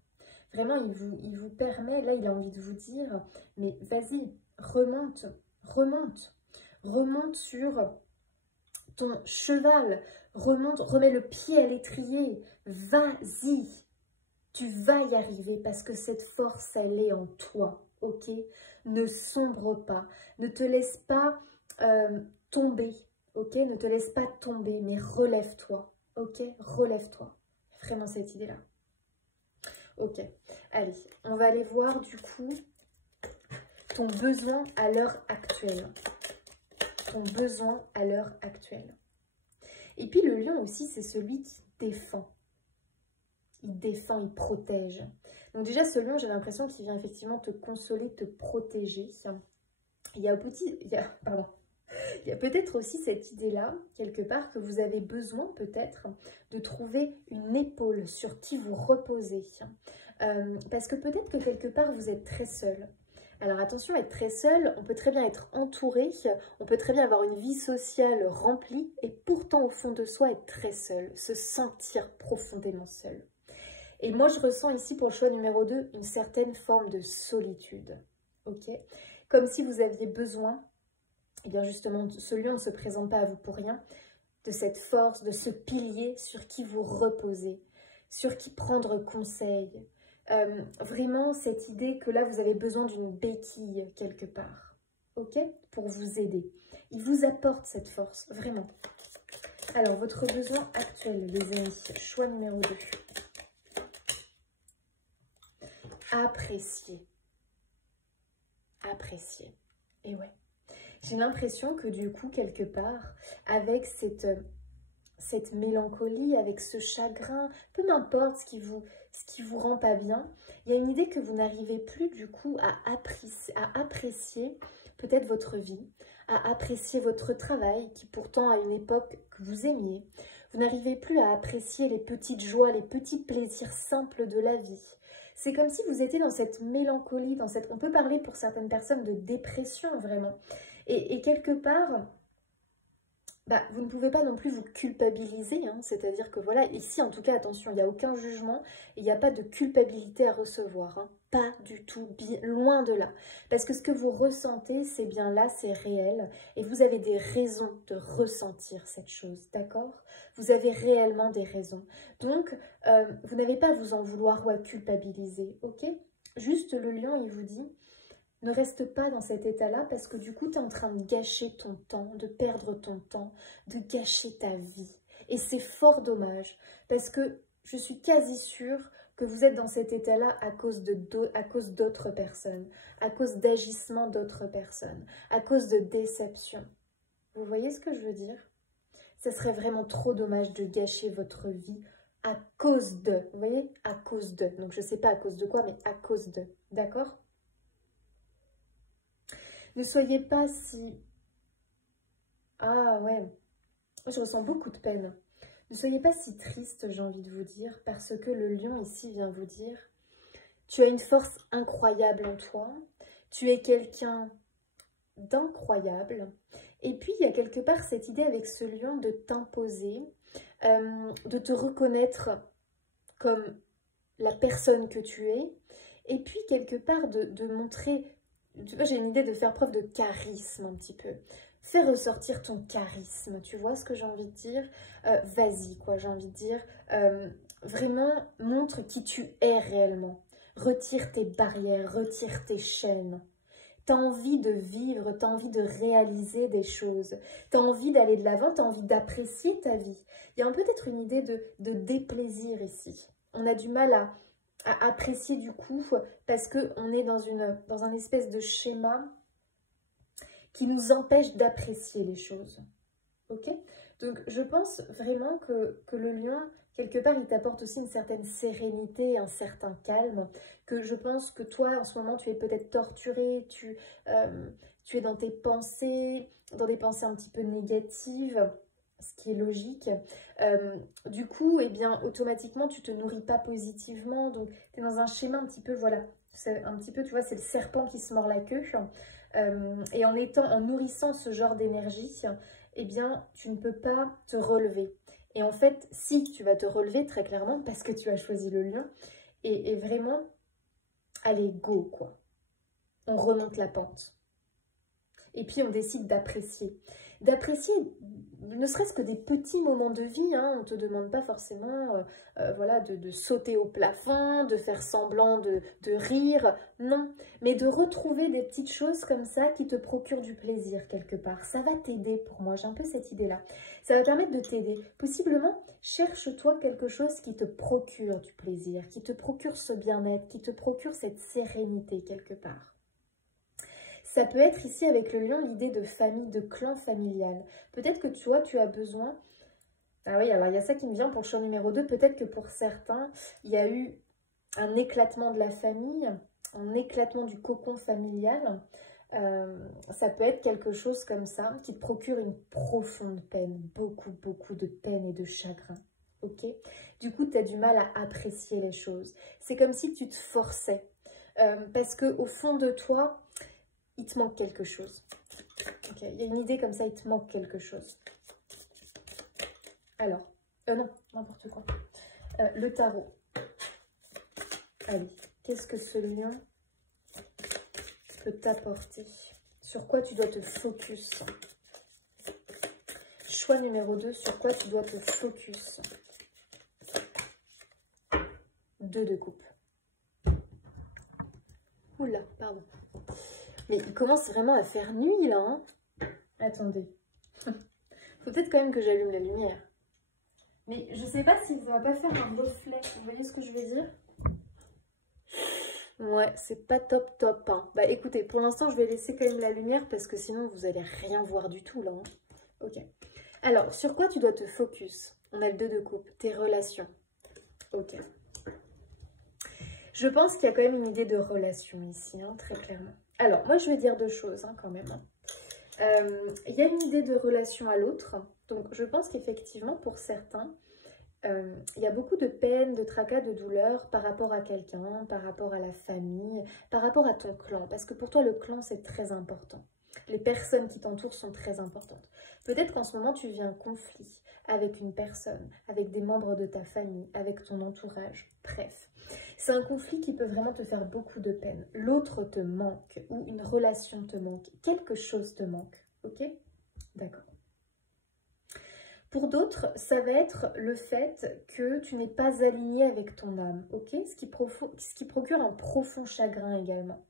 Vraiment, il vous permet, là, il a envie de vous dire, mais vas-y, remonte, remonte. Remonte sur ton cheval, remonte, remets le pied à l'étrier, vas-y, tu vas y arriver parce que cette force, elle est en toi, ok? Ne sombre pas, ne te laisse pas tomber, ok? Ne te laisse pas tomber, mais relève-toi, ok? Relève-toi, vraiment cette idée-là. Ok, allez, on va aller voir du coup ton besoin à l'heure actuelle. Ton besoin à l'heure actuelle. Et puis le lion aussi, c'est celui qui défend. Il défend, il protège. Donc déjà, ce lion, j'ai l'impression qu'il vient effectivement te consoler, te protéger. Il y a peut-être aussi cette idée-là, quelque part, que vous avez besoin peut-être de trouver une épaule sur qui vous reposer. Parce que peut-être que quelque part, vous êtes très seul. Alors attention, être très seul, on peut très bien être entouré, on peut très bien avoir une vie sociale remplie et pourtant au fond de soi être très seul, se sentir profondément seul. Et moi je ressens ici pour le choix numéro 2 une certaine forme de solitude, ok? Comme si vous aviez besoin, et bien justement ce lion ne se présente pas à vous pour rien, de cette force, de ce pilier sur qui vous reposez, sur qui prendre conseil. Vraiment cette idée que là vous avez besoin d'une béquille quelque part, ok, pour vous aider. Il vous apporte cette force, vraiment. Alors votre besoin actuel les amis, choix numéro 2. Apprécier. Apprécier. Et ouais, j'ai l'impression que du coup quelque part avec cette mélancolie, avec ce chagrin, peu m'importe ce qui vous rend pas bien, il y a une idée que vous n'arrivez plus du coup à apprécier peut-être votre vie, à apprécier votre travail qui pourtant à une époque que vous aimiez. Vous n'arrivez plus à apprécier les petites joies, les petits plaisirs simples de la vie. C'est comme si vous étiez dans cette mélancolie, on peut parler pour certaines personnes de dépression vraiment. Et quelque part, vous ne pouvez pas non plus vous culpabiliser, hein, c'est-à-dire que voilà, ici en tout cas, attention, il n'y a aucun jugement, il n'y a pas de culpabilité à recevoir, hein, pas du tout, loin de là. Parce que ce que vous ressentez, c'est bien là, c'est réel, et vous avez des raisons de ressentir cette chose, d'accord? Vous avez réellement des raisons. Donc, vous n'avez pas à vous en vouloir ou à culpabiliser, ok? Juste le lion, il vous dit... Ne reste pas dans cet état-là parce que du coup, tu es en train de gâcher ton temps, de perdre ton temps, de gâcher ta vie. Et c'est fort dommage parce que je suis quasi sûre que vous êtes dans cet état-là à cause d'autres personnes, à cause d'agissements d'autres personnes, à cause de déceptions. Vous voyez ce que je veux dire? Ça serait vraiment trop dommage de gâcher votre vie à cause de, vous voyez? À cause de. Donc je ne sais pas à cause de quoi, mais à cause de. D'accord? Ne soyez pas si... Ah ouais, je ressens beaucoup de peine. Ne soyez pas si triste, j'ai envie de vous dire, parce que le lion ici vient vous dire tu as une force incroyable en toi, tu es quelqu'un d'incroyable. Et puis, il y a quelque part cette idée avec ce lion de t'imposer, de te reconnaître comme la personne que tu es, et puis quelque part de montrer... Tu vois, j'ai une idée de faire preuve de charisme un petit peu. Fais ressortir ton charisme, tu vois ce que j'ai envie de dire? Vas-y, quoi, j'ai envie de dire. Vraiment, montre qui tu es réellement. Retire tes barrières, retire tes chaînes. Tu as envie de vivre, tu as envie de réaliser des choses. Tu as envie d'aller de l'avant, tu as envie d'apprécier ta vie. Il y a peut-être une idée de déplaisir ici. On a du mal à apprécier du coup parce qu'on est dans un espèce de schéma qui nous empêche d'apprécier les choses. Ok? Donc je pense vraiment que le lion, quelque part, il t'apporte aussi une certaine sérénité, un certain calme, que je pense que toi, en ce moment, tu es peut-être torturé, tu es dans tes pensées, dans des pensées un petit peu négatives, ce qui est logique. Du coup, eh bien, automatiquement, tu te nourris pas positivement, donc tu es dans un schéma un petit peu, voilà, c'est un petit peu, tu vois, c'est le serpent qui se mord la queue. Et en nourrissant ce genre d'énergie, eh bien, tu ne peux pas te relever. Et en fait, si, tu vas te relever très clairement parce que tu as choisi le lion. Et vraiment, allez, go, quoi. On remonte la pente. Et puis, on décide d'apprécier. D'apprécier ne serait-ce que des petits moments de vie. Hein. On ne te demande pas forcément voilà, de sauter au plafond, de faire semblant de rire. Non, mais de retrouver des petites choses comme ça qui te procurent du plaisir quelque part. Ça va t'aider pour moi. J'ai un peu cette idée-là. Ça va permettre de t'aider. Possiblement, cherche-toi quelque chose qui te procure du plaisir, qui te procure ce bien-être, qui te procure cette sérénité quelque part. Ça peut être ici avec le lion l'idée de famille, de clan familial. Peut-être que toi, tu as besoin... Ah oui, alors il y a ça qui me vient pour le choix numéro 2. Peut-être que pour certains, il y a eu un éclatement de la famille, un éclatement du cocon familial. Ça peut être quelque chose comme ça qui te procure une profonde peine, beaucoup, beaucoup de peine et de chagrin. Ok? Du coup, tu as du mal à apprécier les choses. C'est comme si tu te forçais. Parce qu'au fond de toi, il te manque quelque chose. Okay. Il y a une idée comme ça, il te manque quelque chose. Alors, non, n'importe quoi. Le tarot. Allez, qu'est-ce que ce lion peut t'apporter? Sur quoi tu dois te focus? Choix numéro 2, sur quoi tu dois te focus? 2 de coupe. Oula, pardon. Mais il commence vraiment à faire nuit là, hein? Attendez. Faut peut-être quand même que j'allume la lumière. Mais je sais pas si ça va pas faire un reflet. Vous voyez ce que je veux dire? Ouais, c'est pas top top. Hein. Bah écoutez, pour l'instant, je vais laisser quand même la lumière parce que sinon, vous allez rien voir du tout là. Hein. Ok. Alors, sur quoi tu dois te focus? On a le 2 de coupe. Tes relations. Ok. Je pense qu'il y a quand même une idée de relation ici, hein, très clairement. Alors, moi, je vais dire 2 choses hein, quand même. Hein. Il y a une idée de relation à l'autre. Donc, je pense qu'effectivement, pour certains, il y a beaucoup de peine, de tracas, de douleur par rapport à quelqu'un, par rapport à la famille, par rapport à ton clan. Parce que pour toi, le clan, c'est très important. Les personnes qui t'entourent sont très importantes. Peut-être qu'en ce moment, tu vis un conflit avec une personne, avec des membres de ta famille, avec ton entourage. Bref, c'est un conflit qui peut vraiment te faire beaucoup de peine. L'autre te manque ou une relation te manque. Quelque chose te manque. Ok? D'accord. Pour d'autres, ça va être le fait que tu n'es pas aligné avec ton âme. Ok? Ce qui procure un profond chagrin également.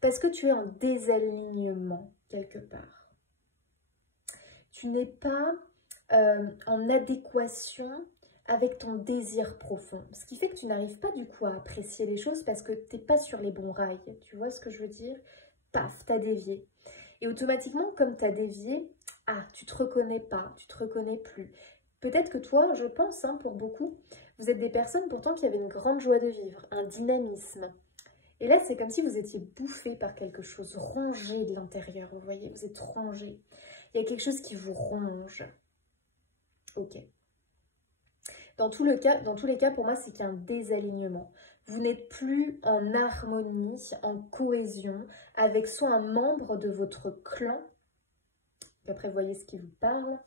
Parce que tu es en désalignement quelque part. Tu n'es pas en adéquation avec ton désir profond. Ce qui fait que tu n'arrives pas du coup à apprécier les choses parce que tu n'es pas sur les bons rails. Tu vois ce que je veux dire? Paf, tu as dévié. Et automatiquement, comme tu as dévié, ah, tu ne te reconnais pas, tu ne te reconnais plus. Peut-être que toi, je pense, hein, pour beaucoup, vous êtes des personnes pourtant qui avaient une grande joie de vivre, un dynamisme. Et là, c'est comme si vous étiez bouffé par quelque chose, rongé de l'intérieur, vous voyez, vous êtes rongé. Il y a quelque chose qui vous ronge. Ok. Dans tous les cas, pour moi, c'est qu'il y a un désalignement. Vous n'êtes plus en harmonie, en cohésion, avec soit un membre de votre clan, puis après, voyez ce qui vous parle.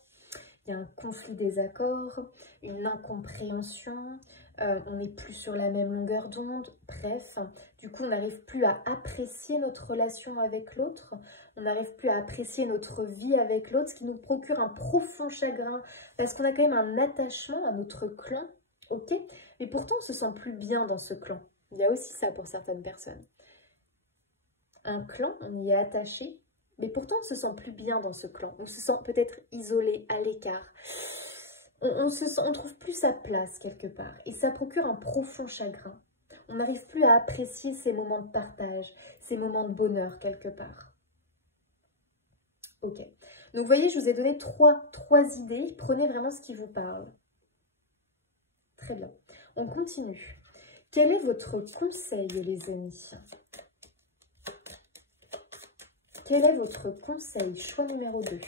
Il y a un conflit des accords, une incompréhension, on n'est plus sur la même longueur d'onde, bref. Du coup, on n'arrive plus à apprécier notre relation avec l'autre, on n'arrive plus à apprécier notre vie avec l'autre, ce qui nous procure un profond chagrin, parce qu'on a quand même un attachement à notre clan, ok? Mais pourtant, on se sent plus bien dans ce clan. Il y a aussi ça pour certaines personnes. Un clan, on y est attaché, mais pourtant, on se sent plus bien dans ce clan. On se sent peut-être isolé, à l'écart. On trouve plus sa place quelque part. Et ça procure un profond chagrin. On n'arrive plus à apprécier ces moments de partage, ces moments de bonheur quelque part. Ok. Donc, vous voyez, je vous ai donné trois idées. Prenez vraiment ce qui vous parle. Très bien. On continue. Quel est votre conseil, les amis ? Quel est votre conseil? Choix numéro 2.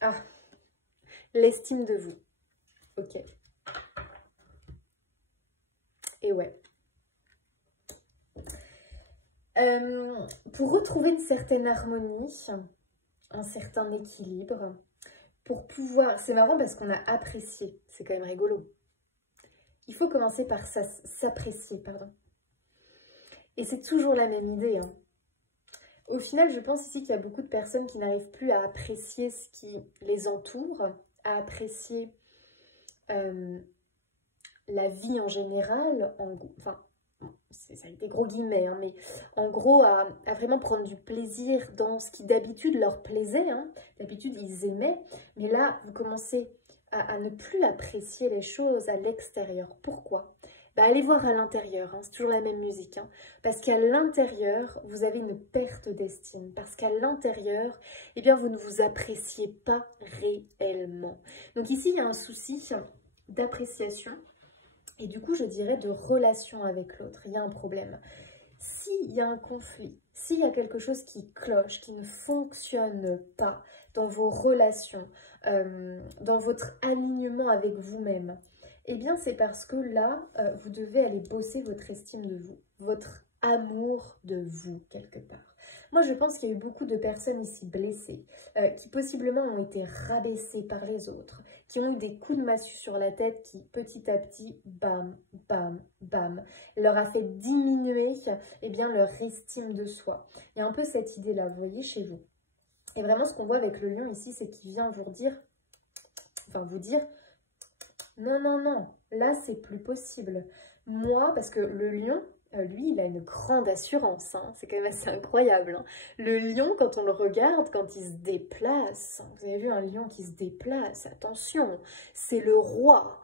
Ah, l'estime de vous. Ok. Et ouais. Pour retrouver une certaine harmonie, un certain équilibre, pour pouvoir... C'est marrant parce qu'on a apprécié. C'est quand même rigolo. Il faut commencer par s'apprécier, pardon. Et c'est toujours la même idée. Hein. Au final, je pense ici qu'il y a beaucoup de personnes qui n'arrivent plus à apprécier ce qui les entoure, à apprécier la vie en général, enfin, ça a été gros guillemets, hein, mais en gros, à vraiment prendre du plaisir dans ce qui d'habitude leur plaisait. Hein. D'habitude, ils aimaient, mais là, vous commencez à ne plus apprécier les choses à l'extérieur. Pourquoi? Bah, allez voir à l'intérieur, hein, c'est toujours la même musique. Hein, parce qu'à l'intérieur, vous avez une perte d'estime. Parce qu'à l'intérieur, eh bien, vous ne vous appréciez pas réellement. Donc ici, il y a un souci d'appréciation. Et du coup, je dirais de relation avec l'autre. Il y a un problème. S'il y a un conflit, s'il y a quelque chose qui cloche, qui ne fonctionne pas dans vos relations, dans votre alignement avec vous-même, eh bien c'est parce que là, vous devez aller bosser votre estime de vous, votre amour de vous quelque part. Moi, je pense qu'il y a eu beaucoup de personnes ici blessées, qui possiblement ont été rabaissées par les autres, qui ont eu des coups de massue sur la tête qui, petit à petit, bam, bam, bam, leur a fait diminuer eh bien, leur estime de soi. Il y a un peu cette idée-là, vous voyez, chez vous. Et vraiment, ce qu'on voit avec le lion ici, c'est qu'il vient vous dire, non, non, non, là, c'est plus possible. Moi, parce que le lion, lui, il a une grande assurance, hein. C'est quand même assez incroyable. Hein. Le lion, quand on le regarde, quand il se déplace, vous avez vu un lion qui se déplace, attention, c'est le roi,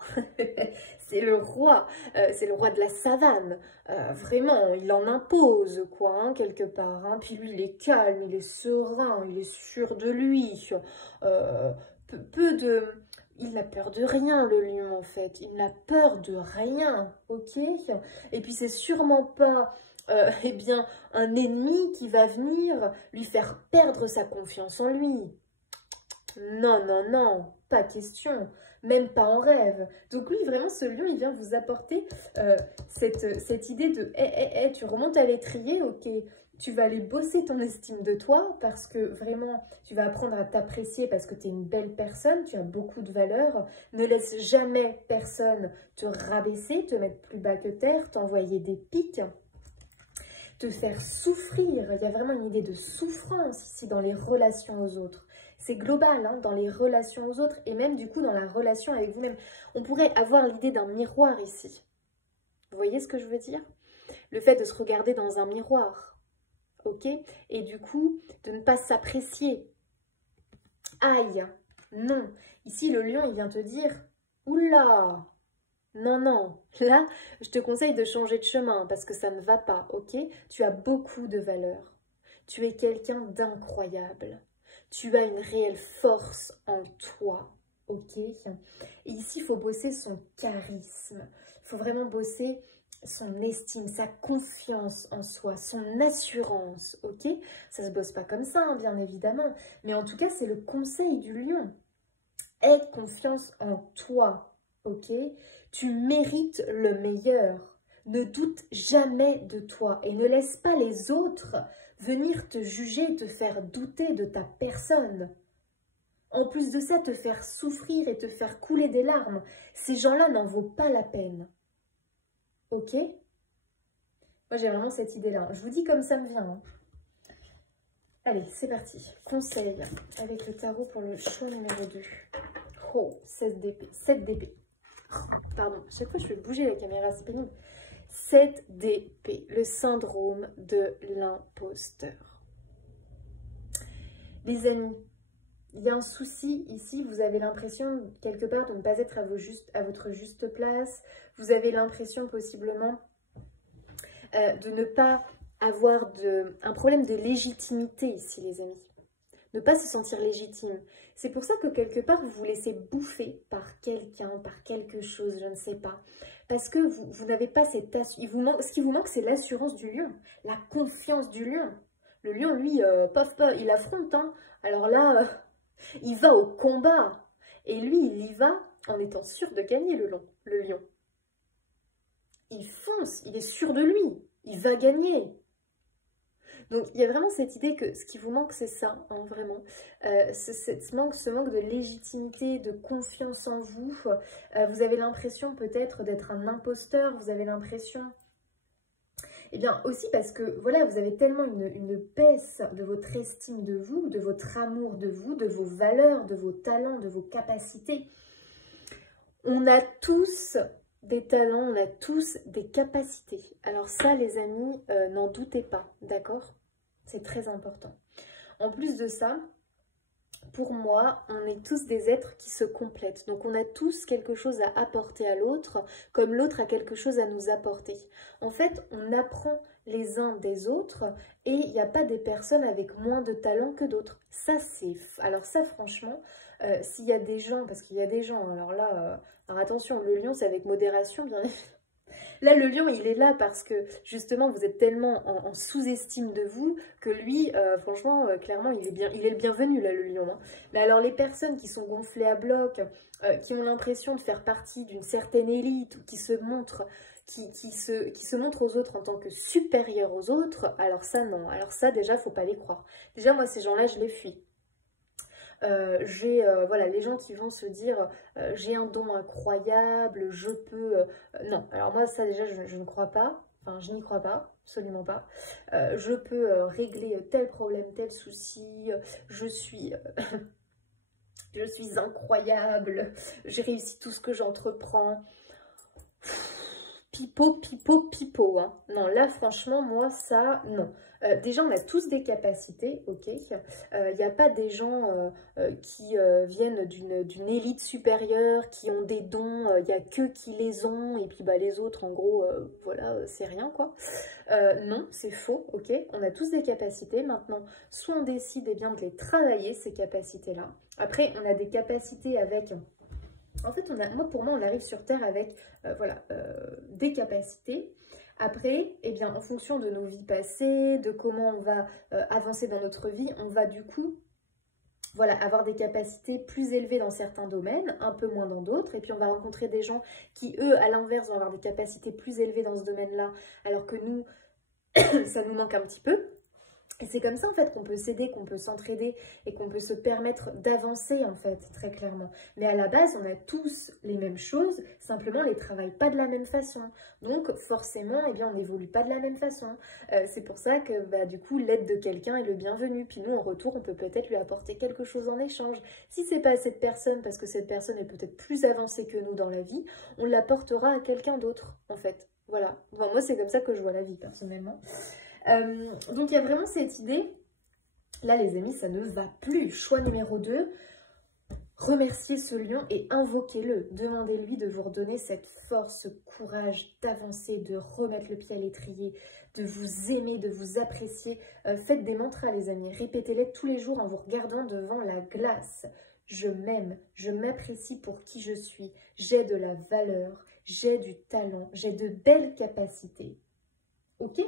c'est le roi de la savane. Vraiment, il en impose, quoi, hein, quelque part. Hein. Puis lui, il est calme, il est serein, il est sûr de lui. Il n'a peur de rien, le lion, en fait. Il n'a peur de rien, ok? Et puis, c'est sûrement pas, eh bien, un ennemi qui va venir lui faire perdre sa confiance en lui. Non, non, non, pas question. Même pas en rêve. Donc lui, vraiment, ce lion, il vient vous apporter cette idée de « tu remontes à l'étrier, ok ?» Tu vas aller bosser ton estime de toi parce que vraiment, tu vas apprendre à t'apprécier parce que tu es une belle personne, tu as beaucoup de valeur. Ne laisse jamais personne te rabaisser, te mettre plus bas que terre, t'envoyer des pics, te faire souffrir. Il y a vraiment une idée de souffrance ici dans les relations aux autres. C'est global, hein, dans les relations aux autres et même du coup dans la relation avec vous-même. On pourrait avoir l'idée d'un miroir ici. Vous voyez ce que je veux dire? Le fait de se regarder dans un miroir. Ok? Et du coup, de ne pas s'apprécier. Aïe! Non. Ici, le lion, il vient te dire, oula! Non, non. Là, je te conseille de changer de chemin parce que ça ne va pas, ok? Tu as beaucoup de valeur. Tu es quelqu'un d'incroyable. Tu as une réelle force en toi, ok? Et ici, il faut bosser son charisme. Il faut vraiment bosser son estime, sa confiance en soi, son assurance, ok? Ça se bosse pas comme ça, hein, bien évidemment. Mais en tout cas, c'est le conseil du lion. Aie confiance en toi, ok? Tu mérites le meilleur. Ne doute jamais de toi et ne laisse pas les autres venir te juger, te faire douter de ta personne. En plus de ça, te faire souffrir et te faire couler des larmes. Ces gens-là n'en vaut pas la peine. Ok? Moi, j'ai vraiment cette idée-là. Je vous dis comme ça me vient. Hein. Allez, c'est parti. Conseil avec le tarot pour le choix numéro 2. Oh, 7 d'épée. 7 d'épée. Pardon, chaque fois je fais bouger la caméra, c'est pénible. 7 d'épée, le syndrome de l'imposteur. Les amis, il y a un souci ici, vous avez l'impression quelque part de ne pas être à votre juste place. Vous avez l'impression possiblement de ne pas avoir un problème de légitimité ici, les amis. Ne pas se sentir légitime. C'est pour ça que quelque part, vous vous laissez bouffer par quelqu'un, par quelque chose, je ne sais pas. Parce que vous n'avez pas cette assurance. Ce qui vous manque, c'est l'assurance du lion, la confiance du lion. Le lion, lui, paf, il affronte. Hein. Alors là, il va au combat. Et lui, il y va en étant sûr de gagner le lion. Il fonce, il est sûr de lui. Il va gagner. Donc, il y a vraiment cette idée que ce qui vous manque, c'est ça, hein, vraiment. Ce manque de légitimité, de confiance en vous. Vous avez l'impression peut-être d'être un imposteur. Vous avez l'impression... Eh bien, aussi parce que, voilà, vous avez tellement une baisse de votre estime de vous, de votre amour de vous, de vos valeurs, de vos talents, de vos capacités. On a tous des talents, on a tous des capacités. Alors ça, les amis, n'en doutez pas, d'accord ? C'est très important. En plus de ça, pour moi, on est tous des êtres qui se complètent. Donc on a tous quelque chose à apporter à l'autre, comme l'autre a quelque chose à nous apporter. En fait, on apprend les uns des autres et il n'y a pas des personnes avec moins de talent que d'autres. Ça, c'est... Alors ça, franchement, s'il y a des gens, parce qu'il y a des gens, alors là, alors attention, le lion, c'est avec modération, bien évidemment. Là, le lion, il est là parce que, justement, vous êtes tellement en sous-estime de vous que lui, franchement, clairement, il est le bienvenu, là, le lion. Hein. Mais alors, les personnes qui sont gonflées à bloc, qui ont l'impression de faire partie d'une certaine élite, ou qui se montrent, qui se montrent aux autres en tant que supérieurs aux autres, alors ça, non. Alors ça, déjà, faut pas les croire. Déjà, moi, ces gens-là, je les fuis. Voilà, les gens qui vont se dire j'ai un don incroyable, je peux... non, alors moi ça déjà je ne crois pas, enfin je n'y crois pas, absolument pas. Je peux régler tel problème, tel souci, je suis incroyable, j'ai réussi tout ce que j'entreprends. Pipeau, pipeau, pipeau. Hein. Non, là, franchement, moi, ça, non. Déjà, on a tous des capacités, ok. Il n'y a pas des gens qui viennent d'une élite supérieure, qui ont des dons, il n'y a qu'eux qui les ont, et puis bah, les autres, en gros, voilà, c'est rien, quoi. Non, c'est faux, ok. On a tous des capacités. Maintenant, soit on décide eh bien, de les travailler, ces capacités-là. Après, on a des capacités avec... En fait, pour moi, on arrive sur Terre avec voilà, des capacités. Après, eh bien, en fonction de nos vies passées, de comment on va avancer dans notre vie, on va du coup voilà, avoir des capacités plus élevées dans certains domaines, un peu moins dans d'autres. Et puis, on va rencontrer des gens qui, eux, à l'inverse, vont avoir des capacités plus élevées dans ce domaine-là, alors que nous, ça nous manque un petit peu. Et c'est comme ça en fait qu'on peut s'aider, qu'on peut s'entraider et qu'on peut se permettre d'avancer en fait, très clairement. Mais à la base, on a tous les mêmes choses, simplement on ne les travaille pas de la même façon. Donc forcément, eh bien, on n'évolue pas de la même façon. C'est pour ça que bah, du coup, l'aide de quelqu'un est le bienvenu. Puis nous, en retour, on peut peut-être lui apporter quelque chose en échange. Si ce n'est pas à cette personne, parce que cette personne est peut-être plus avancée que nous dans la vie, on l'apportera à quelqu'un d'autre en fait. Voilà. Bon, moi, c'est comme ça que je vois la vie personnellement. Donc il y a vraiment cette idée, là les amis ça ne va plus, choix numéro 2, remerciez ce lion et invoquez-le, demandez-lui de vous redonner cette force, ce courage d'avancer, de remettre le pied à l'étrier, de vous aimer, de vous apprécier, faites des mantras les amis, répétez-les tous les jours en vous regardant devant la glace, je m'aime, je m'apprécie pour qui je suis, j'ai de la valeur, j'ai du talent, j'ai de belles capacités, ok ?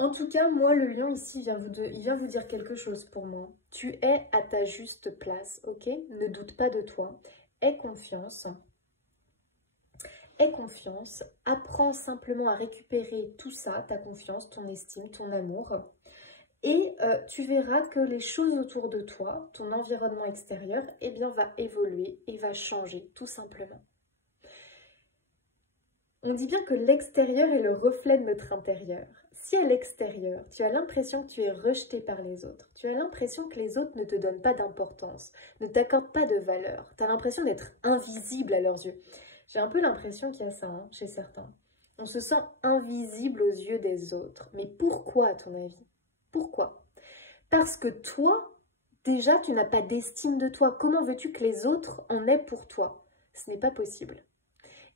En tout cas, moi, le lion ici, il vient vous dire quelque chose pour moi. Tu es à ta juste place, ok? Ne doute pas de toi. Aie confiance. Aie confiance. Apprends simplement à récupérer tout ça, ta confiance, ton estime, ton amour. Et tu verras que les choses autour de toi, ton environnement extérieur, eh bien, va évoluer et va changer, tout simplement. On dit bien que l'extérieur est le reflet de notre intérieur. Si à l'extérieur, tu as l'impression que tu es rejeté par les autres, tu as l'impression que les autres ne te donnent pas d'importance, ne t'accordent pas de valeur, tu as l'impression d'être invisible à leurs yeux. J'ai un peu l'impression qu'il y a ça hein, chez certains. On se sent invisible aux yeux des autres. Mais pourquoi à ton avis? Pourquoi? Parce que toi, déjà, tu n'as pas d'estime de toi. Comment veux-tu que les autres en aient pour toi? Ce n'est pas possible.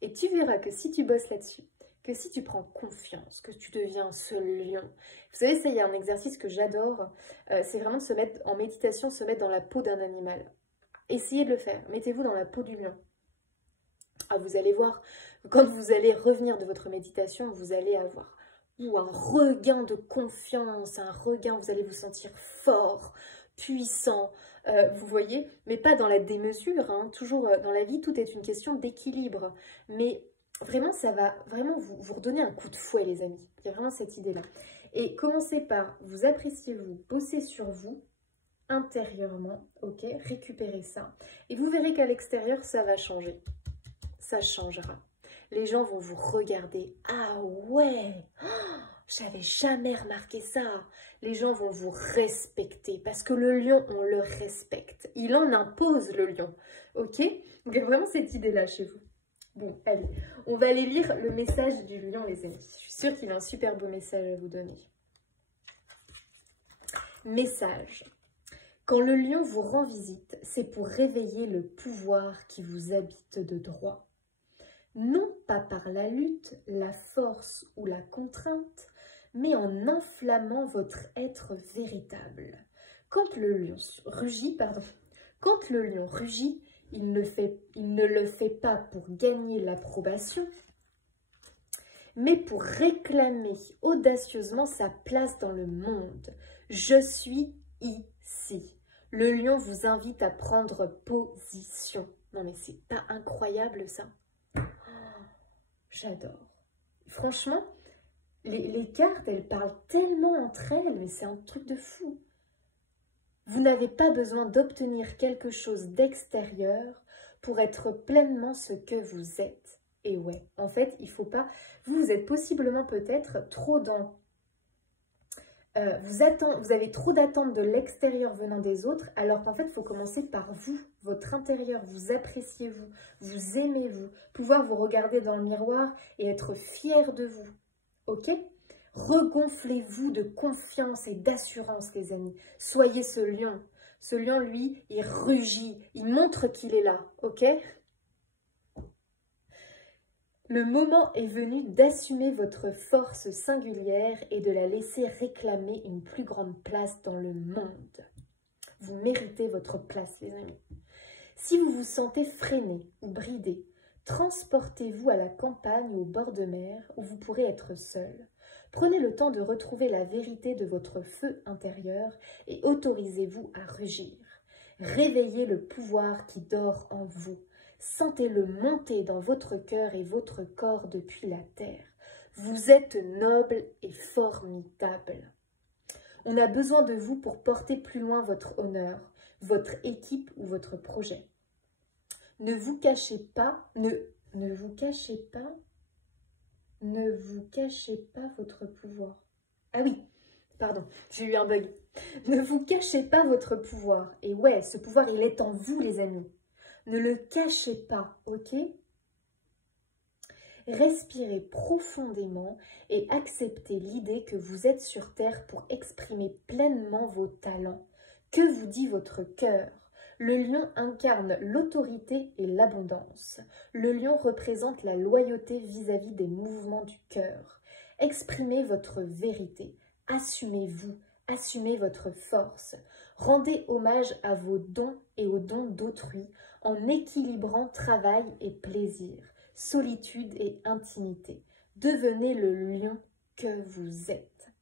Et tu verras que si tu bosses là-dessus, que si tu prends confiance, que tu deviens ce lion. Vous savez, ça, il y a un exercice que j'adore, c'est vraiment de se mettre en méditation, se mettre dans la peau d'un animal. Essayez de le faire, mettez-vous dans la peau du lion. Ah, vous allez voir, quand vous allez revenir de votre méditation, vous allez avoir un regain de confiance, un regain, vous allez vous sentir fort, puissant, vous voyez, mais pas dans la démesure, hein, toujours dans la vie, tout est une question d'équilibre, mais vraiment, ça va vraiment vous redonner un coup de fouet, les amis. Il y a vraiment cette idée-là. Et commencez par vous apprécier, vous bosser sur vous, intérieurement, ok, récupérez ça. Et vous verrez qu'à l'extérieur, ça va changer. Ça changera. Les gens vont vous regarder. Ah ouais, oh, j'avais jamais remarqué ça. Les gens vont vous respecter parce que le lion, on le respecte. Il en impose le lion, ok? Donc il y a vraiment cette idée-là chez vous. Bon, allez, on va aller lire le message du lion, les amis. Je suis sûre qu'il a un super beau message à vous donner. Message. Quand le lion vous rend visite, c'est pour réveiller le pouvoir qui vous habite de droit. Non pas par la lutte, la force ou la contrainte, mais en enflammant votre être véritable. Quand le lion rugit, il ne le fait pas pour gagner l'approbation, mais pour réclamer audacieusement sa place dans le monde. Je suis ici. Le lion vous invite à prendre position. Non mais c'est pas incroyable ça? Oh, j'adore. Franchement, les cartes, elles parlent tellement entre elles, mais c'est un truc de fou. Vous n'avez pas besoin d'obtenir quelque chose d'extérieur pour être pleinement ce que vous êtes. Et ouais, en fait, il faut pas... Vous êtes possiblement peut-être trop dans... vous avez trop d'attentes de l'extérieur venant des autres, alors qu'en fait, il faut commencer par vous, votre intérieur. Vous appréciez-vous, vous aimez-vous, pouvoir vous regarder dans le miroir et être fier de vous. Ok ? Regonflez-vous de confiance et d'assurance, les amis. Soyez ce lion. Ce lion, lui, il rugit, il montre qu'il est là, ok ? Le moment est venu d'assumer votre force singulière et de la laisser réclamer une plus grande place dans le monde. Vous méritez votre place, les amis. Si vous vous sentez freiné ou bridé, transportez-vous à la campagne ou au bord de mer où vous pourrez être seul. Prenez le temps de retrouver la vérité de votre feu intérieur et autorisez-vous à rugir. Réveillez le pouvoir qui dort en vous. Sentez-le monter dans votre cœur et votre corps depuis la terre. Vous êtes noble et formidable. On a besoin de vous pour porter plus loin votre honneur, votre équipe ou votre projet. Ne vous cachez pas votre pouvoir. Ah oui, pardon, j'ai eu un bug. Ne vous cachez pas votre pouvoir. Et ouais, ce pouvoir, il est en vous, les amis. Ne le cachez pas, ok? Respirez profondément et acceptez l'idée que vous êtes sur Terre pour exprimer pleinement vos talents. Que vous dit votre cœur? Le lion incarne l'autorité et l'abondance. Le lion représente la loyauté vis-à-vis des mouvements du cœur. Exprimez votre vérité. Assumez-vous. Assumez votre force. Rendez hommage à vos dons et aux dons d'autrui en équilibrant travail et plaisir, solitude et intimité. Devenez le lion que vous êtes.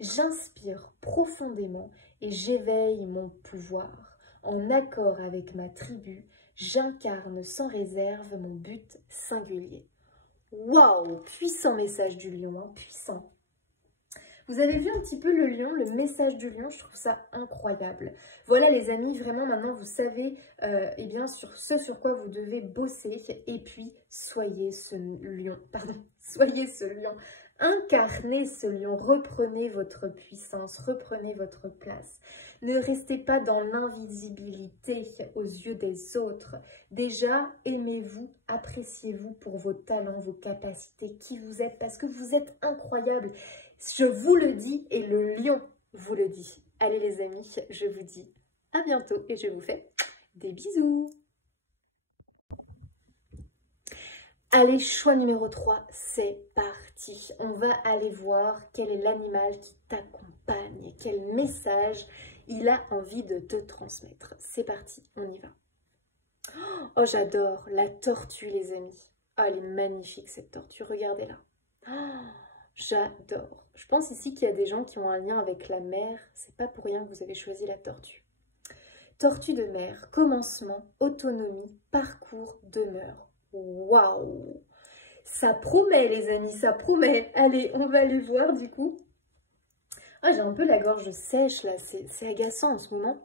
J'inspire profondément et j'éveille mon pouvoir. En accord avec ma tribu, j'incarne sans réserve mon but singulier. Waouh! Puissant message du lion, hein, puissant. Vous avez vu un petit peu le lion, le message du lion, je trouve ça incroyable. Voilà les amis, vraiment maintenant vous savez eh bien, sur ce sur quoi vous devez bosser. Et puis soyez ce lion, soyez ce lion. Incarnez ce lion, reprenez votre puissance, reprenez votre place. Ne restez pas dans l'invisibilité aux yeux des autres. Déjà, aimez-vous, appréciez-vous pour vos talents, vos capacités, qui vous êtes, parce que vous êtes incroyable. Je vous le dis et le lion vous le dit. Allez les amis, je vous dis à bientôt et je vous fais des bisous. Allez, choix numéro 3, c'est parti. On va aller voir quel est l'animal qui t'accompagne, quel message il a envie de te transmettre. C'est parti, on y va. Oh, j'adore la tortue, les amis. Oh, elle est magnifique cette tortue, regardez-la. Oh, j'adore. Je pense ici qu'il y a des gens qui ont un lien avec la mer. C'est pas pour rien que vous avez choisi la tortue. Tortue de mer, commencement, autonomie, parcours, demeure. Waouh! Ça promet les amis, ça promet. Allez, on va aller voir du coup. Ah, j'ai un peu la gorge sèche là, c'est agaçant en ce moment.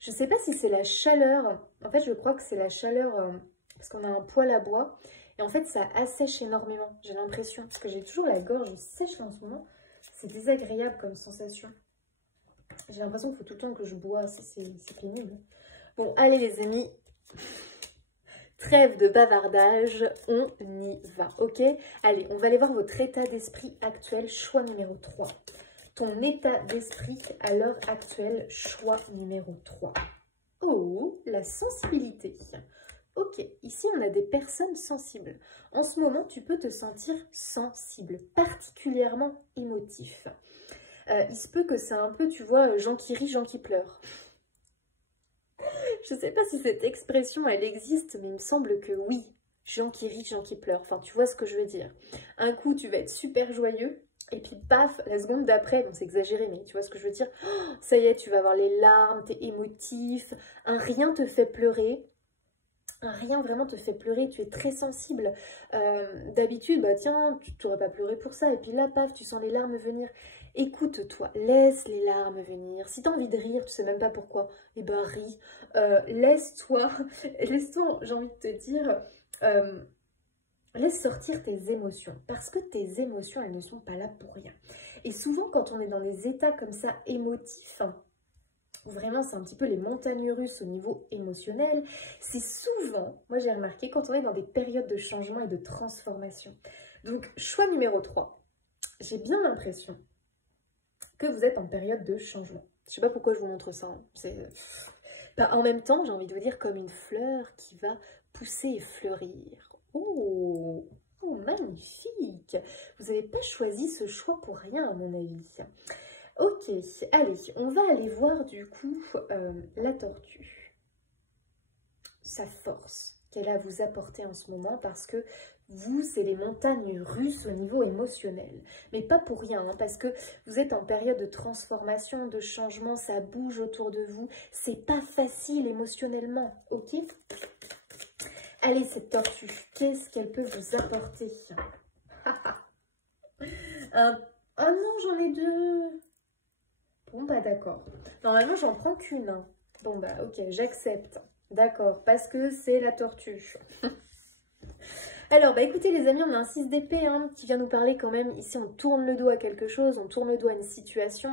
Je sais pas si c'est la chaleur. En fait, je crois que c'est la chaleur parce qu'on a un poêle à bois. Et en fait, ça assèche énormément, j'ai l'impression. Parce que j'ai toujours la gorge sèche là en ce moment. C'est désagréable comme sensation. J'ai l'impression qu'il faut tout le temps que je bois. C'est pénible. Bon, allez les amis. Trêve de bavardage, on y va, ok? Allez, on va aller voir votre état d'esprit actuel, choix numéro 3. ton état d'esprit à l'heure actuelle, choix numéro 3. Oh, la sensibilité. Ok, ici on a des personnes sensibles. En ce moment, tu peux te sentir sensible, particulièrement émotif. Il se peut que c'est un peu, tu vois, Jean qui rit, Jean qui pleure. Je ne sais pas si cette expression, elle existe, mais il me semble que oui. Jean qui rit, Jean qui pleure. Enfin, tu vois ce que je veux dire. Un coup, tu vas être super joyeux, et puis paf, la seconde d'après, bon, c'est exagéré, mais tu vois ce que je veux dire. Oh, ça y est, tu vas avoir les larmes, t'es émotif, un rien te fait pleurer. Un rien vraiment te fait pleurer, tu es très sensible. D'habitude, bah tiens, tu t'aurais pas pleuré pour ça. Et puis là, paf, tu sens les larmes venir. Écoute-toi, laisse les larmes venir. Si tu as envie de rire, tu sais même pas pourquoi, eh ben ris. Laisse-toi, j'ai envie de te dire, laisse sortir tes émotions. Parce que tes émotions, elles ne sont pas là pour rien. Et souvent, quand on est dans des états comme ça émotifs, vraiment, c'est un petit peu les montagnes russes au niveau émotionnel. C'est souvent, moi j'ai remarqué, quand on est dans des périodes de changement et de transformation. Donc, choix numéro 3. J'ai bien l'impression que vous êtes en période de changement. Je ne sais pas pourquoi je vous montre ça. Hein. En même temps, j'ai envie de vous dire comme une fleur qui va pousser et fleurir. Oh, oh magnifique! Vous n'avez pas choisi ce choix pour rien, à mon avis. Ok, allez, on va aller voir du coup la tortue. Sa force qu'elle a à vous apporter en ce moment parce que vous, c'est les montagnes russes au niveau émotionnel. Mais pas pour rien, hein, parce que vous êtes en période de transformation, de changement, ça bouge autour de vous. C'est pas facile émotionnellement, ok? Allez, cette tortue, qu'est-ce qu'elle peut vous apporter? Oh non, j'en ai deux. Bon, bah d'accord. Normalement, j'en prends qu'une. Hein. Bon, bah ok, j'accepte. D'accord, parce que c'est la tortue. Alors, bah écoutez les amis, on a un 6 d'épée hein, qui vient nous parler quand même. Ici, on tourne le dos à quelque chose, on tourne le dos à une situation.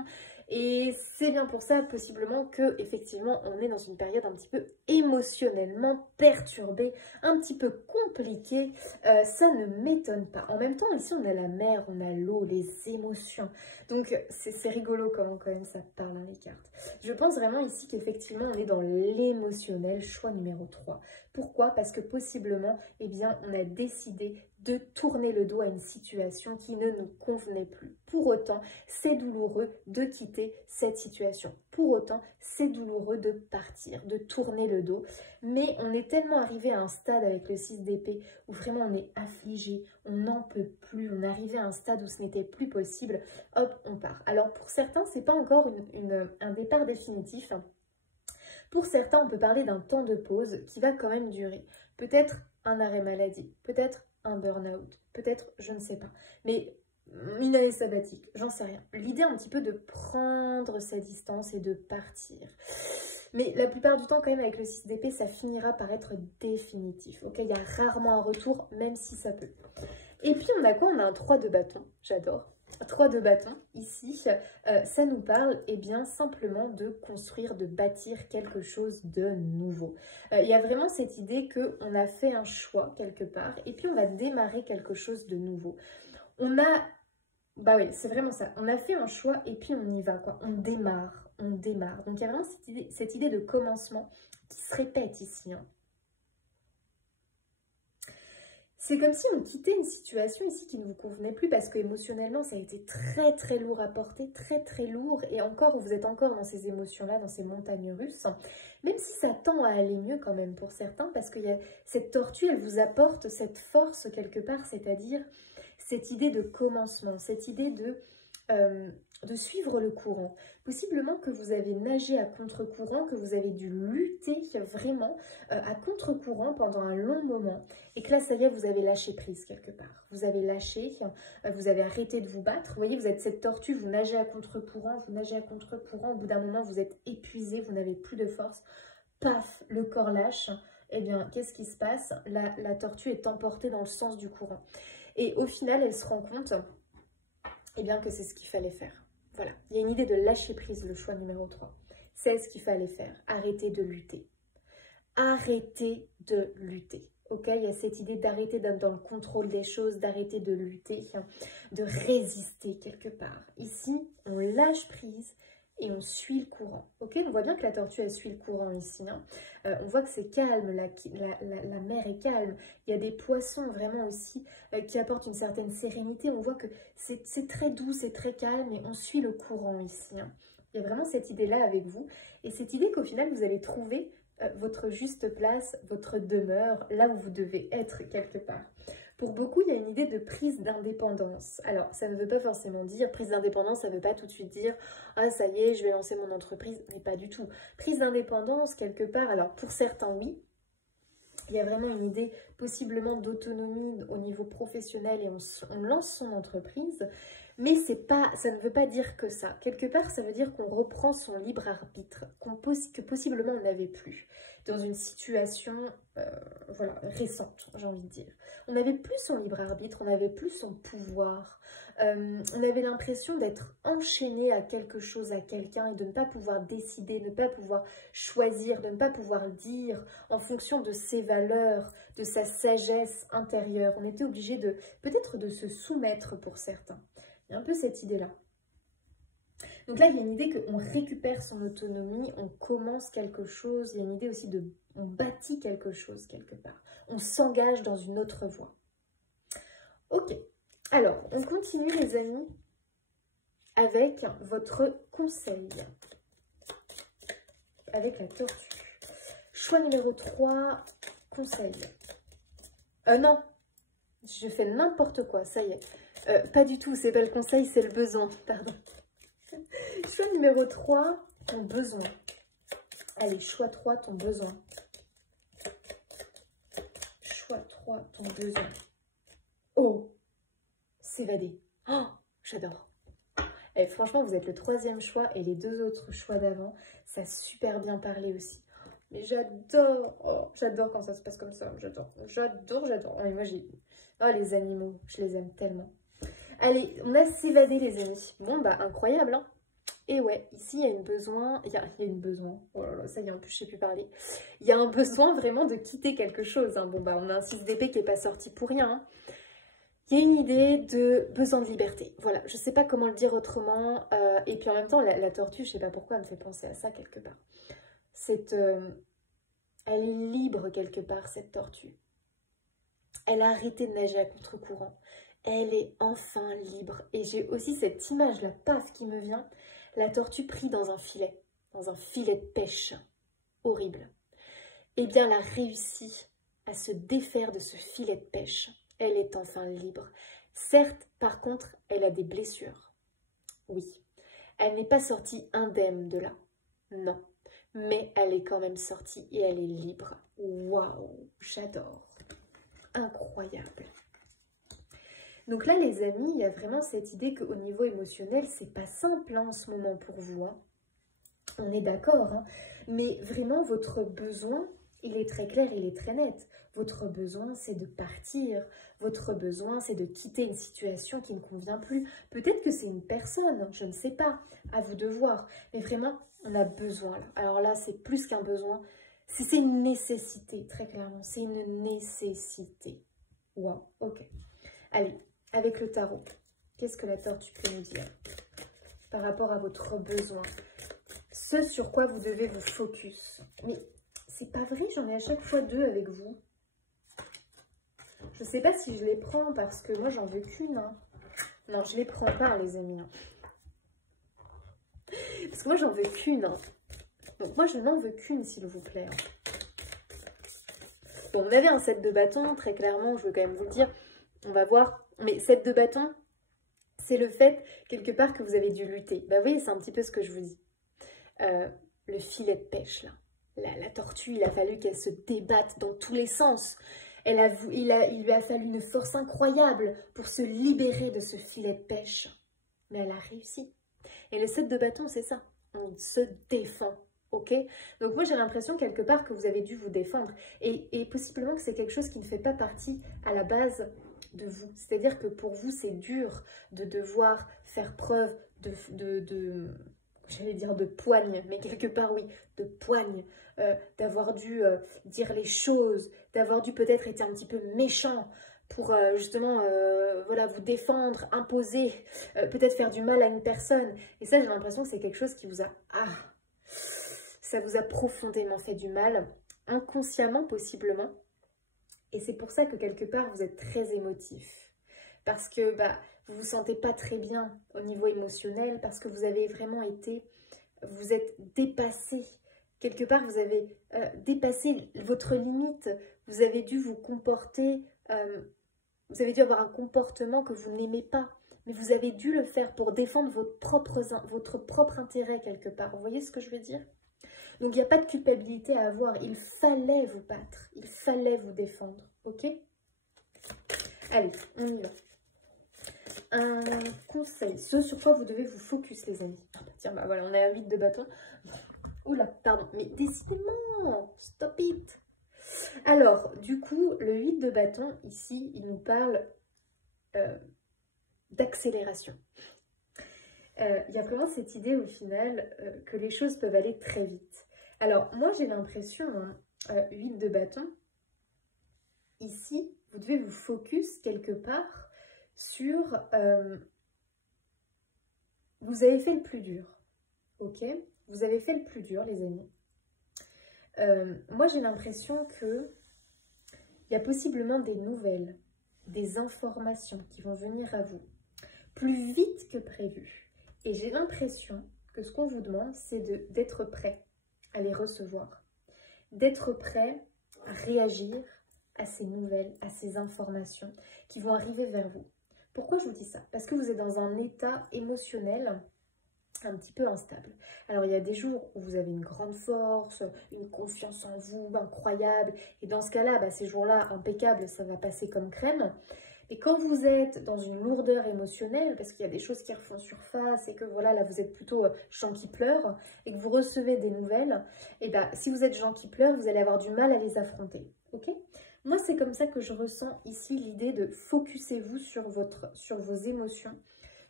Et c'est bien pour ça, possiblement, que effectivement, on est dans une période un petit peu émotionnellement perturbée, un petit peu compliquée. Ça ne m'étonne pas. En même temps, ici, on a la mer, on a l'eau, les émotions. Donc, c'est rigolo comment quand même ça parle dans les cartes. Je pense vraiment ici qu'effectivement, on est dans l'émotionnel, choix numéro 3. Pourquoi? Parce que possiblement, eh bien, on a décidé de tourner le dos à une situation qui ne nous convenait plus. Pour autant, c'est douloureux de quitter cette situation. Pour autant, c'est douloureux de partir, de tourner le dos. Mais on est tellement arrivé à un stade avec le 6 d'épée où vraiment on est affligé, on n'en peut plus, on est arrivé à un stade où ce n'était plus possible. Hop, on part. Alors pour certains, c'est pas encore un départ définitif. Pour certains, on peut parler d'un temps de pause qui va quand même durer. Peut-être un arrêt maladie, peut-être un burn-out, peut-être, je ne sais pas. Mais une année sabbatique, j'en sais rien. L'idée un petit peu de prendre sa distance et de partir. Mais la plupart du temps, quand même, avec le 6 d'épée, ça finira par être définitif. Ok, il y a rarement un retour, même si ça peut. Et puis, on a quoi? On a un 3 de bâton, j'adore. 3 de bâton, ici, ça nous parle eh bien, simplement de construire, de bâtir quelque chose de nouveau. Il y a vraiment cette idée qu'on a fait un choix quelque part et puis on va démarrer quelque chose de nouveau. Bah oui, c'est vraiment ça. On a fait un choix et puis on y va, quoi. On démarre, on démarre. Donc il y a vraiment cette idée de commencement qui se répète ici, hein. C'est comme si on quittait une situation ici qui ne vous convenait plus parce que émotionnellement ça a été très très lourd à porter, très très lourd et encore vous êtes encore dans ces émotions-là, dans ces montagnes russes, même si ça tend à aller mieux quand même pour certains parce que cette tortue elle vous apporte cette force quelque part, c'est-à-dire cette idée de commencement, cette idée de suivre le courant. Possiblement que vous avez nagé à contre-courant, que vous avez dû lutter vraiment à contre-courant pendant un long moment et que là, ça y est, vous avez lâché prise quelque part. Vous avez lâché, vous avez arrêté de vous battre. Vous voyez, vous êtes cette tortue, vous nagez à contre-courant, vous nagez à contre-courant. Au bout d'un moment, vous êtes épuisé, vous n'avez plus de force. Paf, le corps lâche. Eh bien, qu'est-ce qui se passe? La tortue est emportée dans le sens du courant. Et au final, elle se rend compte eh bien, que c'est ce qu'il fallait faire. Voilà, il y a une idée de lâcher prise, le choix numéro 3. C'est ce qu'il fallait faire. Arrêtez de lutter. Arrêtez de lutter. Ok, il y a cette idée d'arrêter d'être dans le contrôle des choses, d'arrêter de lutter, de résister quelque part. Ici, on lâche prise et on suit le courant. Ok, on voit bien que la tortue, elle suit le courant ici. On voit que c'est calme, la mer est calme. Il y a des poissons vraiment aussi qui apportent une certaine sérénité. On voit que c'est très doux, c'est très calme et on suit le courant ici. Il y a vraiment cette idée-là avec vous. Et cette idée qu'au final, vous allez trouver votre juste place, votre demeure, là où vous devez être quelque part. Pour beaucoup, il y a une idée de prise d'indépendance. Alors, ça ne veut pas forcément dire, prise d'indépendance, ça ne veut pas tout de suite dire « Ah, ça y est, je vais lancer mon entreprise », mais pas du tout. Prise d'indépendance, quelque part, alors pour certains, oui, il y a vraiment une idée possiblement d'autonomie au niveau professionnel et on lance son entreprise, mais ça ne veut pas dire que ça. Quelque part, ça veut dire qu'on reprend son libre arbitre, que possiblement on n'avait plus, dans une situation voilà, récente, j'ai envie de dire. On n'avait plus son libre arbitre, on n'avait plus son pouvoir, on avait l'impression d'être enchaîné à quelque chose, à quelqu'un, et de ne pas pouvoir décider, de ne pas pouvoir choisir, de ne pas pouvoir dire en fonction de ses valeurs, de sa sagesse intérieure. On était obligé de peut-être de se soumettre pour certains. Il y a un peu cette idée-là. Donc là, il y a une idée qu'on récupère son autonomie, on commence quelque chose. Il y a une idée aussi de on bâtit quelque chose quelque part. On s'engage dans une autre voie. Ok. Alors, on continue les amis avec votre conseil. Avec la tortue. Choix numéro 3, conseil. Non, je fais n'importe quoi, ça y est. Pas du tout, c'est pas le conseil, c'est le besoin, pardon. Choix numéro 3, ton besoin. Allez, choix 3, ton besoin. Choix 3, ton besoin. Oh, s'évader. Oh, j'adore. Et franchement, vous êtes le 3e choix et les 2 autres choix d'avant, ça a super bien parlé aussi. Mais j'adore, oh, j'adore quand ça se passe comme ça, j'adore. Oh, mais moi, oh, les animaux, je les aime tellement. Allez, on a s'évader les amis. Bon, bah, incroyable, hein. Et ouais, ici, il y a une besoin, il y a une besoin, oh là là, ça y est, en plus, je sais plus parler. Il y a un besoin vraiment de quitter quelque chose, hein. Bon, bah, on a un 6 d'épée qui n'est pas sorti pour rien, hein. Il y a une idée de besoin de liberté. Voilà, je ne sais pas comment le dire autrement. Et puis en même temps, la tortue, je ne sais pas pourquoi, elle me fait penser à ça quelque part. Elle est libre quelque part, cette tortue. Elle a arrêté de nager à contre-courant. Elle est enfin libre. Et j'ai aussi cette image, la paf qui me vient. La tortue prise dans un filet de pêche. Horrible. Eh bien, elle a réussi à se défaire de ce filet de pêche. Elle est enfin libre. Certes, par contre, elle a des blessures. Oui, elle n'est pas sortie indemne de là. Non, mais elle est quand même sortie et elle est libre. Waouh, j'adore. Incroyable. Donc là, les amis, il y a vraiment cette idée qu'au niveau émotionnel, c'est pas simple hein, en ce moment pour vous. Hein. On est d'accord, hein, mais vraiment, votre besoin, il est très clair, il est très net. Votre besoin, c'est de partir. Votre besoin, c'est de quitter une situation qui ne convient plus. Peut-être que c'est une personne, je ne sais pas. À vous de voir. Mais vraiment, on a besoin. Là. Alors là, c'est plus qu'un besoin. C'est une nécessité, très clairement. C'est une nécessité. Waouh, ok. Allez, avec le tarot, qu'est-ce que la tortue peut nous dire par rapport à votre besoin? Ce sur quoi vous devez vous focus. Mais c'est pas vrai, j'en ai à chaque fois 2 avec vous. Je sais pas si je les prends parce que moi j'en veux qu'une. Hein. Non, je les prends pas les amis. Hein. Parce que moi j'en veux qu'une. Hein. Donc moi je n'en veux qu'une s'il vous plaît. Hein. Bon, on avait un 7 de bâton, très clairement, je veux quand même vous le dire. On va voir. Mais 7 de bâton, c'est le fait quelque part que vous avez dû lutter. Bah oui, c'est un petit peu ce que je vous dis. Le filet de pêche là. La tortue, il a fallu qu'elle se débatte dans tous les sens. Il lui a fallu une force incroyable pour se libérer de ce filet de pêche. Mais elle a réussi. Et le 7 de bâton, c'est ça. On se défend. Ok? Donc moi, j'ai l'impression quelque part que vous avez dû vous défendre. Et possiblement que c'est quelque chose qui ne fait pas partie à la base de vous. C'est-à-dire que pour vous, c'est dur de devoir faire preuve j'allais dire de poigne, mais quelque part oui, de poigne, d'avoir dû dire les choses, d'avoir dû peut-être être un petit peu méchant pour justement voilà, vous défendre, imposer, peut-être faire du mal à une personne. Et ça, j'ai l'impression que c'est quelque chose qui vous a... Ah, ça vous a profondément fait du mal, inconsciemment possiblement. Et c'est pour ça que quelque part, vous êtes très émotif. Parce que vous vous sentez pas très bien au niveau émotionnel, parce que vous avez vraiment été... Vous êtes dépassé. Quelque part, vous avez dépassé votre limite. Vous avez dû vous comporter... vous avez dû avoir un comportement que vous n'aimez pas. Mais vous avez dû le faire pour défendre votre propre intérêt quelque part. Vous voyez ce que je veux dire? Donc, il n'y a pas de culpabilité à avoir. Il fallait vous battre. Il fallait vous défendre. Ok? Allez, on y va. Un conseil. Ce sur quoi vous devez vous focus, les amis. Ah bah tiens, voilà, on a un 8 de bâton. Oula, pardon. Mais décidément, stop it. Alors, du coup, le 8 de bâton, ici, il nous parle d'accélération. Il y a vraiment cette idée, au final, que les choses peuvent aller très vite. Alors, moi, j'ai l'impression, 8 de bâton, ici, vous devez vous focus quelque part sur... vous avez fait le plus dur, ok? Vous avez fait le plus dur, les amis. Moi, j'ai l'impression que il y a possiblement des nouvelles, des informations qui vont venir à vous plus vite que prévu. Et j'ai l'impression que ce qu'on vous demande, c'est d'être prêt à les recevoir, d'être prêt à réagir à ces nouvelles, à ces informations qui vont arriver vers vous. Pourquoi je vous dis ça? Parce que vous êtes dans un état émotionnel un petit peu instable. Alors, il y a des jours où vous avez une grande force, une confiance en vous incroyable. Et dans ce cas-là, ces jours-là, impeccables, ça va passer comme crème. Et quand vous êtes dans une lourdeur émotionnelle, parce qu'il y a des choses qui refont surface et que voilà, là, vous êtes plutôt gens qui pleurent et que vous recevez des nouvelles, et si vous êtes gens qui pleurent, vous allez avoir du mal à les affronter. Ok? Moi, c'est comme ça que je ressens ici l'idée de focussez-vous sur vos émotions,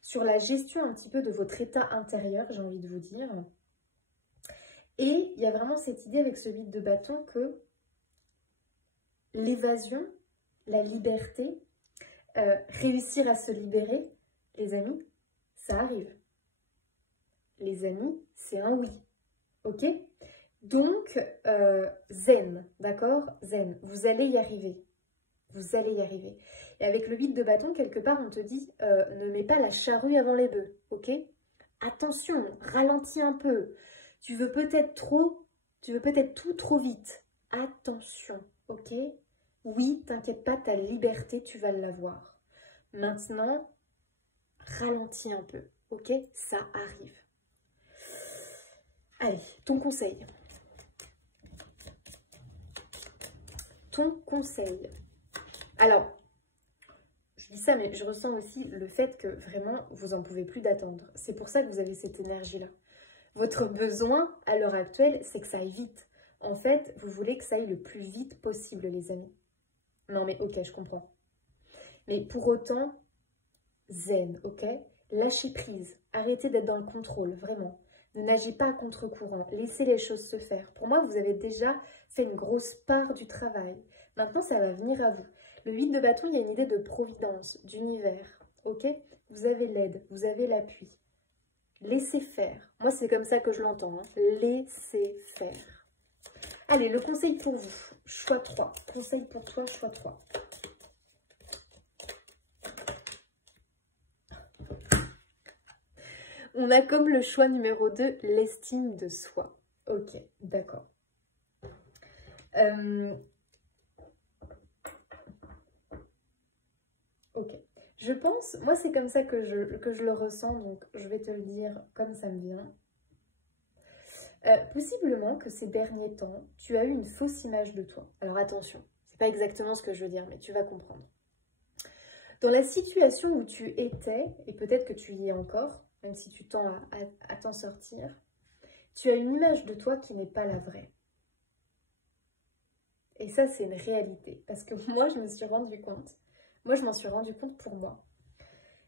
sur la gestion un petit peu de votre état intérieur, j'ai envie de vous dire. Et il y a vraiment cette idée avec ce 8 de bâton que l'évasion, la liberté, réussir à se libérer, les amis, ça arrive. Les amis, c'est un oui. Ok? Donc, zen, d'accord? Zen, vous allez y arriver. Vous allez y arriver. Et avec le 8 de bâton, quelque part, on te dit, ne mets pas la charrue avant les bœufs, ok? Attention, ralentis un peu. Tu veux peut-être tout trop vite. Attention, ok? Oui, t'inquiète pas, ta liberté, tu vas l'avoir. Maintenant, ralentis un peu, ok? Ça arrive. Allez, ton conseil. Ton conseil. Alors, je dis ça, mais je ressens aussi le fait que vraiment, vous n'en pouvez plus d'attendre. C'est pour ça que vous avez cette énergie-là. Votre besoin, à l'heure actuelle, c'est que ça aille vite. En fait, vous voulez que ça aille le plus vite possible, les amis. Non, mais ok, je comprends. Mais pour autant, zen, ok? Lâchez prise. Arrêtez d'être dans le contrôle, vraiment. Ne nagez pas à contre-courant. Laissez les choses se faire. Pour moi, vous avez déjà fait une grosse part du travail. Maintenant, ça va venir à vous. Le 8 de bâton, il y a une idée de providence, d'univers, ok? Vous avez l'aide, vous avez l'appui. Laissez faire. Moi, c'est comme ça que je l'entends. Hein. Laissez faire. Allez, le conseil pour vous. Choix 3. Conseil pour toi, choix 3. On a comme le choix numéro 2, l'estime de soi. Ok, d'accord. Ok. Je pense, moi c'est comme ça que je le ressens, donc je vais te le dire comme ça me vient. Possiblement que ces derniers temps, tu as eu une fausse image de toi. Alors attention, c'est pas exactement ce que je veux dire, mais tu vas comprendre. Dans la situation où tu étais, et peut-être que tu y es encore, même si tu tends à t'en sortir, tu as une image de toi qui n'est pas la vraie. Et ça, c'est une réalité. Parce que moi, je me suis rendu compte, je m'en suis rendu compte pour moi.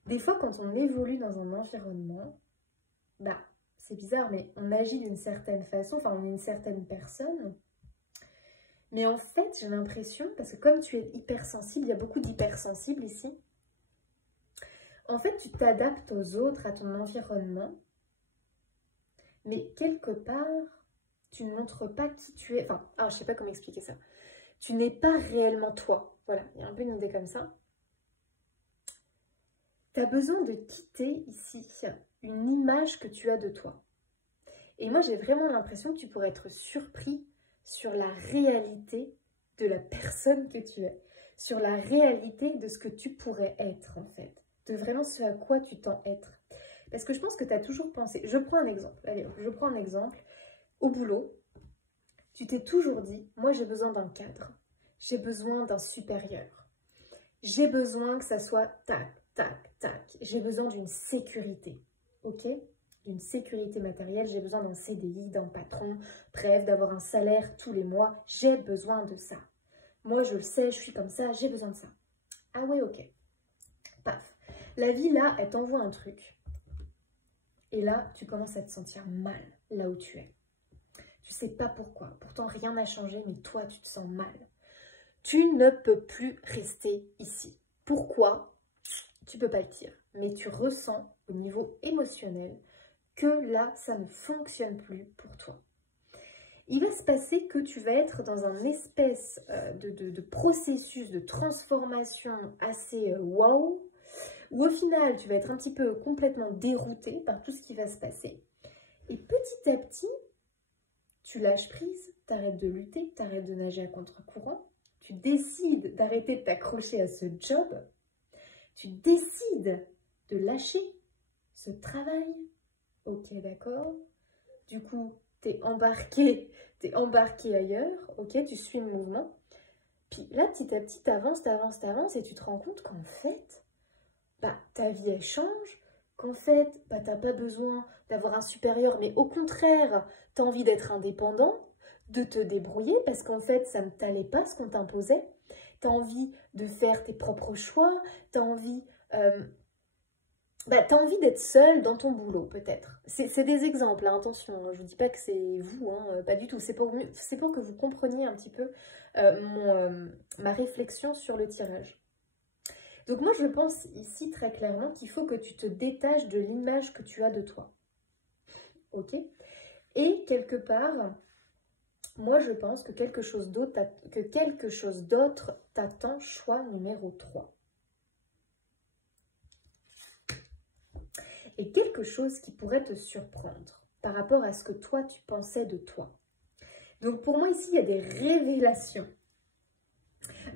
Des fois, quand on évolue dans un environnement, c'est bizarre, mais on agit d'une certaine façon, enfin on est une certaine personne. Mais en fait, j'ai l'impression, parce que comme tu es hypersensible, il y a beaucoup d'hypersensibles ici. En fait, tu t'adaptes aux autres, à ton environnement. Mais quelque part, tu ne montres pas qui tu es. Enfin, je ne sais pas comment expliquer ça. Tu n'es pas réellement toi. Voilà, il y a un peu une idée comme ça. Tu as besoin de quitter ici une image que tu as de toi. Et moi, j'ai vraiment l'impression que tu pourrais être surpris sur la réalité de la personne que tu es. Sur la réalité de ce que tu pourrais être, en fait. De vraiment ce à quoi tu tends être. Parce que je pense que tu as toujours pensé... Je prends un exemple. Allez, je prends un exemple. Au boulot, tu t'es toujours dit, moi j'ai besoin d'un cadre. J'ai besoin d'un supérieur. J'ai besoin que ça soit tac, tac, tac. J'ai besoin d'une sécurité. Ok ? D'une sécurité matérielle. J'ai besoin d'un CDI, d'un patron. Bref, d'avoir un salaire tous les mois. J'ai besoin de ça. Moi, je le sais, je suis comme ça, j'ai besoin de ça. Ah ouais, ok. Paf. La vie, là, elle t'envoie un truc. Et là, tu commences à te sentir mal, là où tu es. Tu sais pas pourquoi. Pourtant, rien n'a changé, mais toi, tu te sens mal. Tu ne peux plus rester ici. Pourquoi? Tu peux pas le dire. Mais tu ressens au niveau émotionnel que là, ça ne fonctionne plus pour toi. Il va se passer que tu vas être dans un espèce de processus de transformation assez wow, où au final, tu vas être un petit peu complètement dérouté par tout ce qui va se passer. Et petit à petit, tu lâches prise, tu arrêtes de lutter, tu arrêtes de nager à contre-courant, tu décides d'arrêter de t'accrocher à ce job, tu décides de lâcher ce travail. Ok, d'accord. Du coup, t'es embarqué ailleurs, ok, tu suis le mouvement. Puis là, petit à petit, t'avances et tu te rends compte qu'en fait, ta vie, elle change, qu'en fait, t'as pas besoin d'avoir un supérieur, mais au contraire, t'as envie d'être indépendant, de te débrouiller, parce qu'en fait, ça ne t'allait pas ce qu'on t'imposait. T'as envie de faire tes propres choix, t'as envie... t'as envie d'être seule dans ton boulot, peut-être. C'est des exemples, hein, attention, hein, je ne vous dis pas que c'est vous, hein, pas du tout. C'est pour que vous compreniez un petit peu ma réflexion sur le tirage. Donc moi, je pense ici très clairement qu'il faut que tu te détaches de l'image que tu as de toi. Ok? Et quelque part, moi, je pense que quelque chose d'autre t'attend, choix numéro 3. Et quelque chose qui pourrait te surprendre par rapport à ce que toi, tu pensais de toi. Donc pour moi, ici, il y a des révélations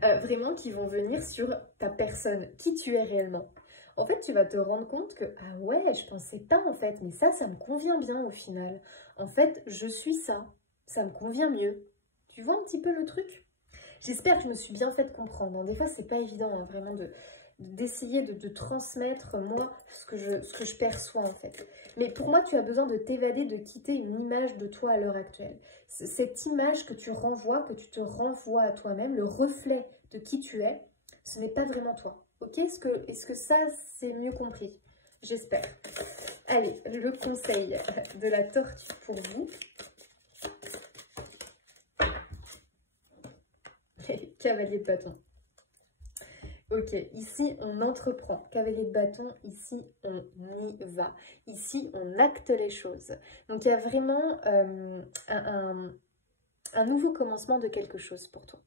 vraiment qui vont venir sur ta personne, qui tu es réellement. En fait, tu vas te rendre compte que, ah ouais, je pensais pas en fait, mais ça me convient bien au final. En fait, je suis ça me convient mieux. Tu vois un petit peu le truc? J'espère que je me suis bien fait comprendre. Des fois, c'est pas évident, hein, vraiment, d'essayer de transmettre, moi, ce que je perçois, en fait. Mais pour moi, tu as besoin de t'évader, de quitter une image de toi à l'heure actuelle. Cette image que tu renvoies, que tu te renvoies à toi-même, le reflet de qui tu es, ce n'est pas vraiment toi. Ok? Est-ce que ça, c'est mieux compris? J'espère. Allez, le conseil de la tortue pour vous. Cavalier de bâton. Ok, ici on entreprend. Cavalier de bâton, ici on y va. Ici on acte les choses. Donc il y a vraiment un nouveau commencement de quelque chose pour toi.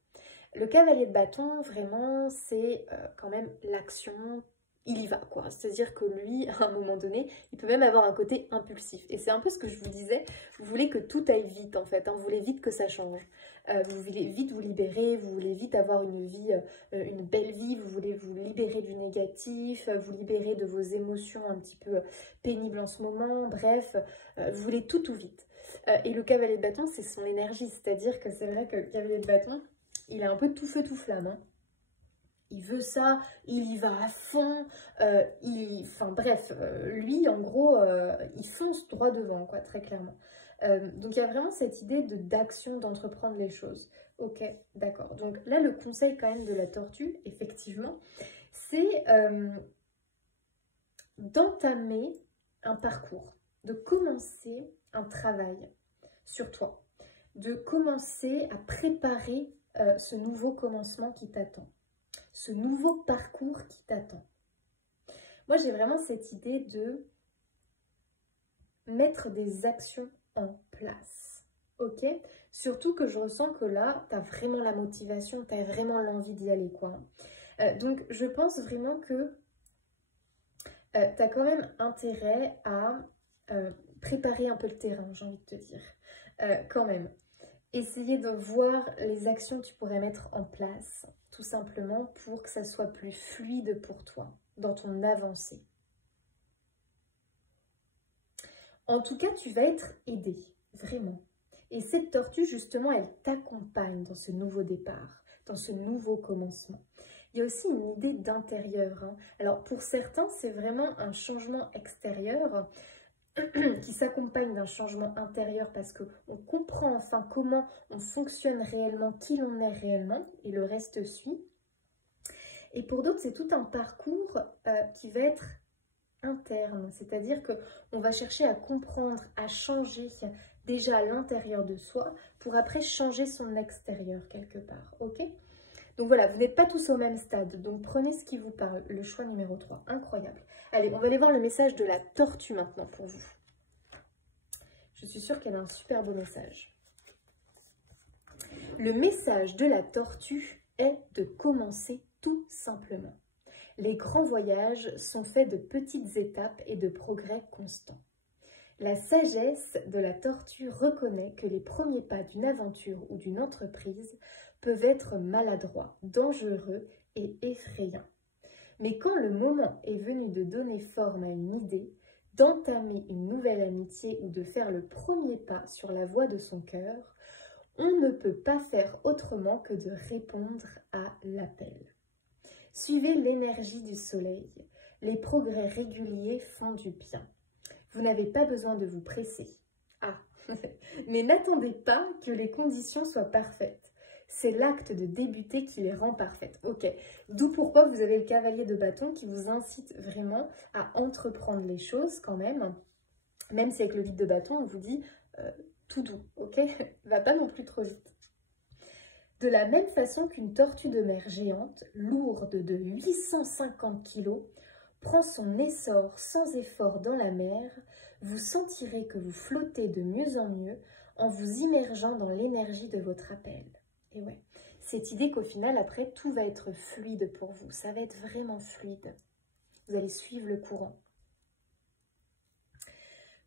Le cavalier de bâton, vraiment, c'est quand même l'action. Il y va, quoi. C'est-à-dire que lui, à un moment donné, il peut même avoir un côté impulsif. Et c'est un peu ce que je vous disais, vous voulez que tout aille vite, en fait. Hein. Vous voulez vite que ça change. Vous voulez vite vous libérer, vous voulez vite avoir une vie, une belle vie, vous voulez vous libérer du négatif, vous libérer de vos émotions un petit peu pénibles en ce moment. Bref, vous voulez tout vite. Et le cavalier de bâton, c'est son énergie. C'est-à-dire que c'est vrai que le cavalier de bâton, il est un peu tout feu, tout flamme, hein. Il veut ça, il y va à fond, enfin bref, lui en gros, il fonce droit devant, quoi, très clairement. Donc il y a vraiment cette idée d'action, d'entreprendre les choses. Ok, d'accord. Donc là, le conseil quand même de la tortue, effectivement, c'est d'entamer un parcours. de commencer un travail sur toi, de commencer à préparer ce nouveau commencement qui t'attend, ce nouveau parcours qui t'attend. Moi, j'ai vraiment cette idée de mettre des actions en place, ok? Surtout que je ressens que là, tu as vraiment la motivation, tu as vraiment l'envie d'y aller, quoi. Donc, je pense vraiment que tu as quand même intérêt à préparer un peu le terrain, j'ai envie de te dire, quand même. Essayer de voir les actions que tu pourrais mettre en place, tout simplement pour que ça soit plus fluide pour toi, dans ton avancée. En tout cas, tu vas être aidé, vraiment. Et cette tortue, justement, elle t'accompagne dans ce nouveau départ, dans ce nouveau commencement. Il y a aussi une idée d'intérieur, hein. Alors, pour certains, c'est vraiment un changement extérieur qui s'accompagne d'un changement intérieur parce qu'on comprend enfin comment on fonctionne réellement, qui l'on est réellement, et le reste suit. Et pour d'autres, c'est tout un parcours qui va être interne, c'est-à-dire qu'on va chercher à comprendre, à changer déjà à l'intérieur de soi pour après changer son extérieur quelque part, ok? Donc voilà, vous n'êtes pas tous au même stade, donc prenez ce qui vous parle, le choix numéro 3, incroyable. Allez, on va aller voir le message de la tortue maintenant pour vous. Je suis sûre qu'elle a un super beau message. Le message de la tortue est de commencer tout simplement. Les grands voyages sont faits de petites étapes et de progrès constants. La sagesse de la tortue reconnaît que les premiers pas d'une aventure ou d'une entreprise peuvent être maladroits, dangereux et effrayants. Mais quand le moment est venu de donner forme à une idée, d'entamer une nouvelle amitié ou de faire le premier pas sur la voie de son cœur, on ne peut pas faire autrement que de répondre à l'appel. Suivez l'énergie du soleil. Les progrès réguliers font du bien. Vous n'avez pas besoin de vous presser. Ah, mais n'attendez pas que les conditions soient parfaites. C'est l'acte de débuter qui les rend parfaites. Ok, d'où pourquoi vous avez le cavalier de bâton qui vous incite vraiment à entreprendre les choses quand même si avec le vide de bâton, on vous dit tout doux, ok? Va pas non plus trop vite. De la même façon qu'une tortue de mer géante, lourde de 850 kg, prend son essor sans effort dans la mer, vous sentirez que vous flottez de mieux en mieux en vous immergeant dans l'énergie de votre appel. Et ouais, cette idée qu'au final, après, tout va être fluide pour vous. Ça va être vraiment fluide. Vous allez suivre le courant.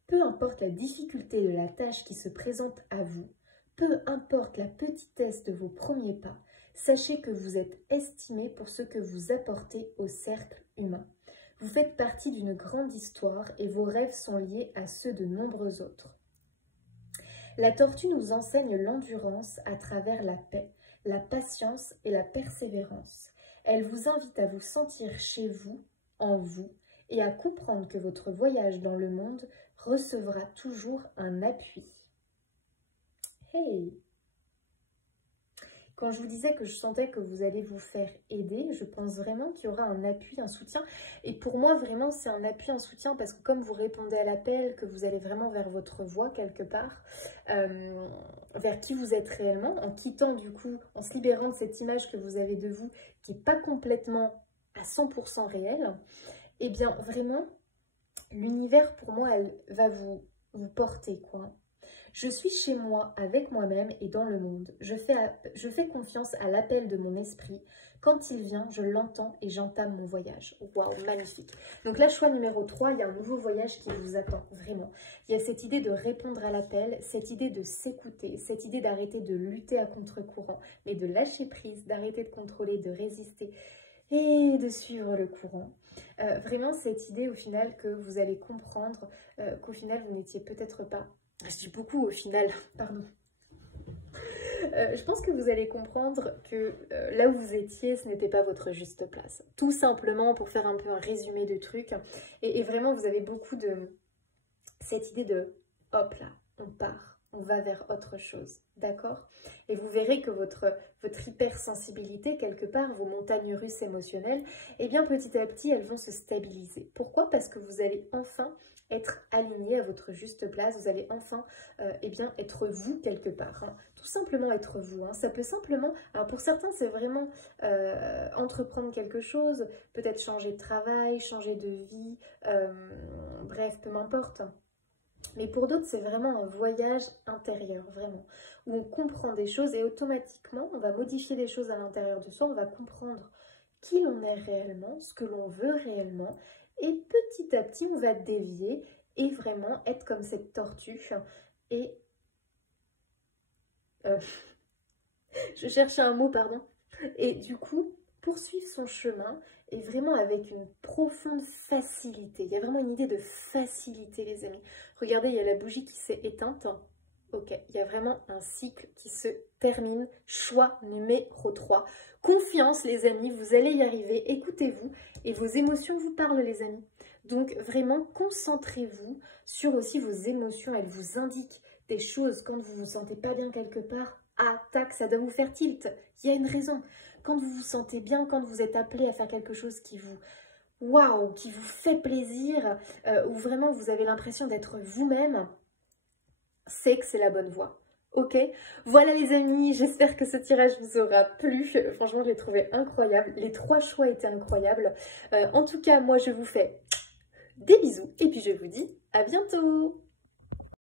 Peu importe la difficulté de la tâche qui se présente à vous, peu importe la petitesse de vos premiers pas, sachez que vous êtes estimé pour ce que vous apportez au cercle humain. Vous faites partie d'une grande histoire et vos rêves sont liés à ceux de nombreux autres. La tortue nous enseigne l'endurance à travers la paix, la patience et la persévérance. Elle vous invite à vous sentir chez vous, en vous, et à comprendre que votre voyage dans le monde recevra toujours un appui. Hey! Quand je vous disais que je sentais que vous allez vous faire aider, je pense vraiment qu'il y aura un appui, un soutien. Et pour moi, vraiment, c'est un appui, un soutien, parce que comme vous répondez à l'appel, que vous allez vraiment vers votre voie quelque part, vers qui vous êtes réellement, en quittant du coup, en se libérant de cette image que vous avez de vous, qui n'est pas complètement à 100% réelle, eh bien vraiment, l'univers pour moi, elle va vous porter, quoi. Je suis chez moi, avec moi-même et dans le monde. Je fais confiance à l'appel de mon esprit. Quand il vient, je l'entends et j'entame mon voyage. Waouh, magnifique. Donc là, choix numéro 3, il y a un nouveau voyage qui vous attend, vraiment. Il y a cette idée de répondre à l'appel, cette idée de s'écouter, cette idée d'arrêter de lutter à contre-courant, mais de lâcher prise, d'arrêter de contrôler, de résister et de suivre le courant. Vraiment, cette idée au final que vous allez comprendre qu'au final, vous n'étiez peut-être pas... Je dis beaucoup au final, pardon. Je pense que vous allez comprendre que là où vous étiez, ce n'était pas votre juste place. Tout simplement pour faire un peu un résumé de trucs. Et vraiment, vous avez beaucoup de cette idée de hop là, on part. on va vers autre chose, d'accord? Et vous verrez que votre hypersensibilité, quelque part, vos montagnes russes émotionnelles, eh bien petit à petit, elles vont se stabiliser. Pourquoi? Parce que vous allez enfin être aligné à votre juste place, vous allez enfin eh bien, être vous quelque part, hein. Tout simplement être vous, hein. Ça peut simplement, alors pour certains c'est vraiment entreprendre quelque chose, peut-être changer de travail, changer de vie, bref, peu m'importe. Mais pour d'autres, c'est vraiment un voyage intérieur, vraiment, où on comprend des choses et automatiquement, on va modifier des choses à l'intérieur de soi, on va comprendre qui l'on est réellement, ce que l'on veut réellement, et petit à petit, on va dévier et vraiment être comme cette tortue. Et je cherchais un mot, pardon. Et du coup, poursuivre son chemin et vraiment avec une profonde facilité. Il y a vraiment une idée de facilité, les amis. Regardez, il y a la bougie qui s'est éteinte. Ok, il y a vraiment un cycle qui se termine. Choix numéro 3. Confiance, les amis, vous allez y arriver. Écoutez-vous et vos émotions vous parlent, les amis. Donc, vraiment, concentrez-vous sur aussi vos émotions. Elles vous indiquent des choses quand vous vous sentez pas bien quelque part. Ah, tac, ça doit vous faire tilt. Il y a une raison. Quand vous vous sentez bien, quand vous êtes appelé à faire quelque chose qui vous... Waouh, qui vous fait plaisir, où vraiment vous avez l'impression d'être vous-même, c'est que c'est la bonne voie. Ok, voilà les amis, j'espère que ce tirage vous aura plu. Franchement, je l'ai trouvé incroyable. Les 3 choix étaient incroyables. En tout cas, moi, je vous fais des bisous et puis je vous dis à bientôt.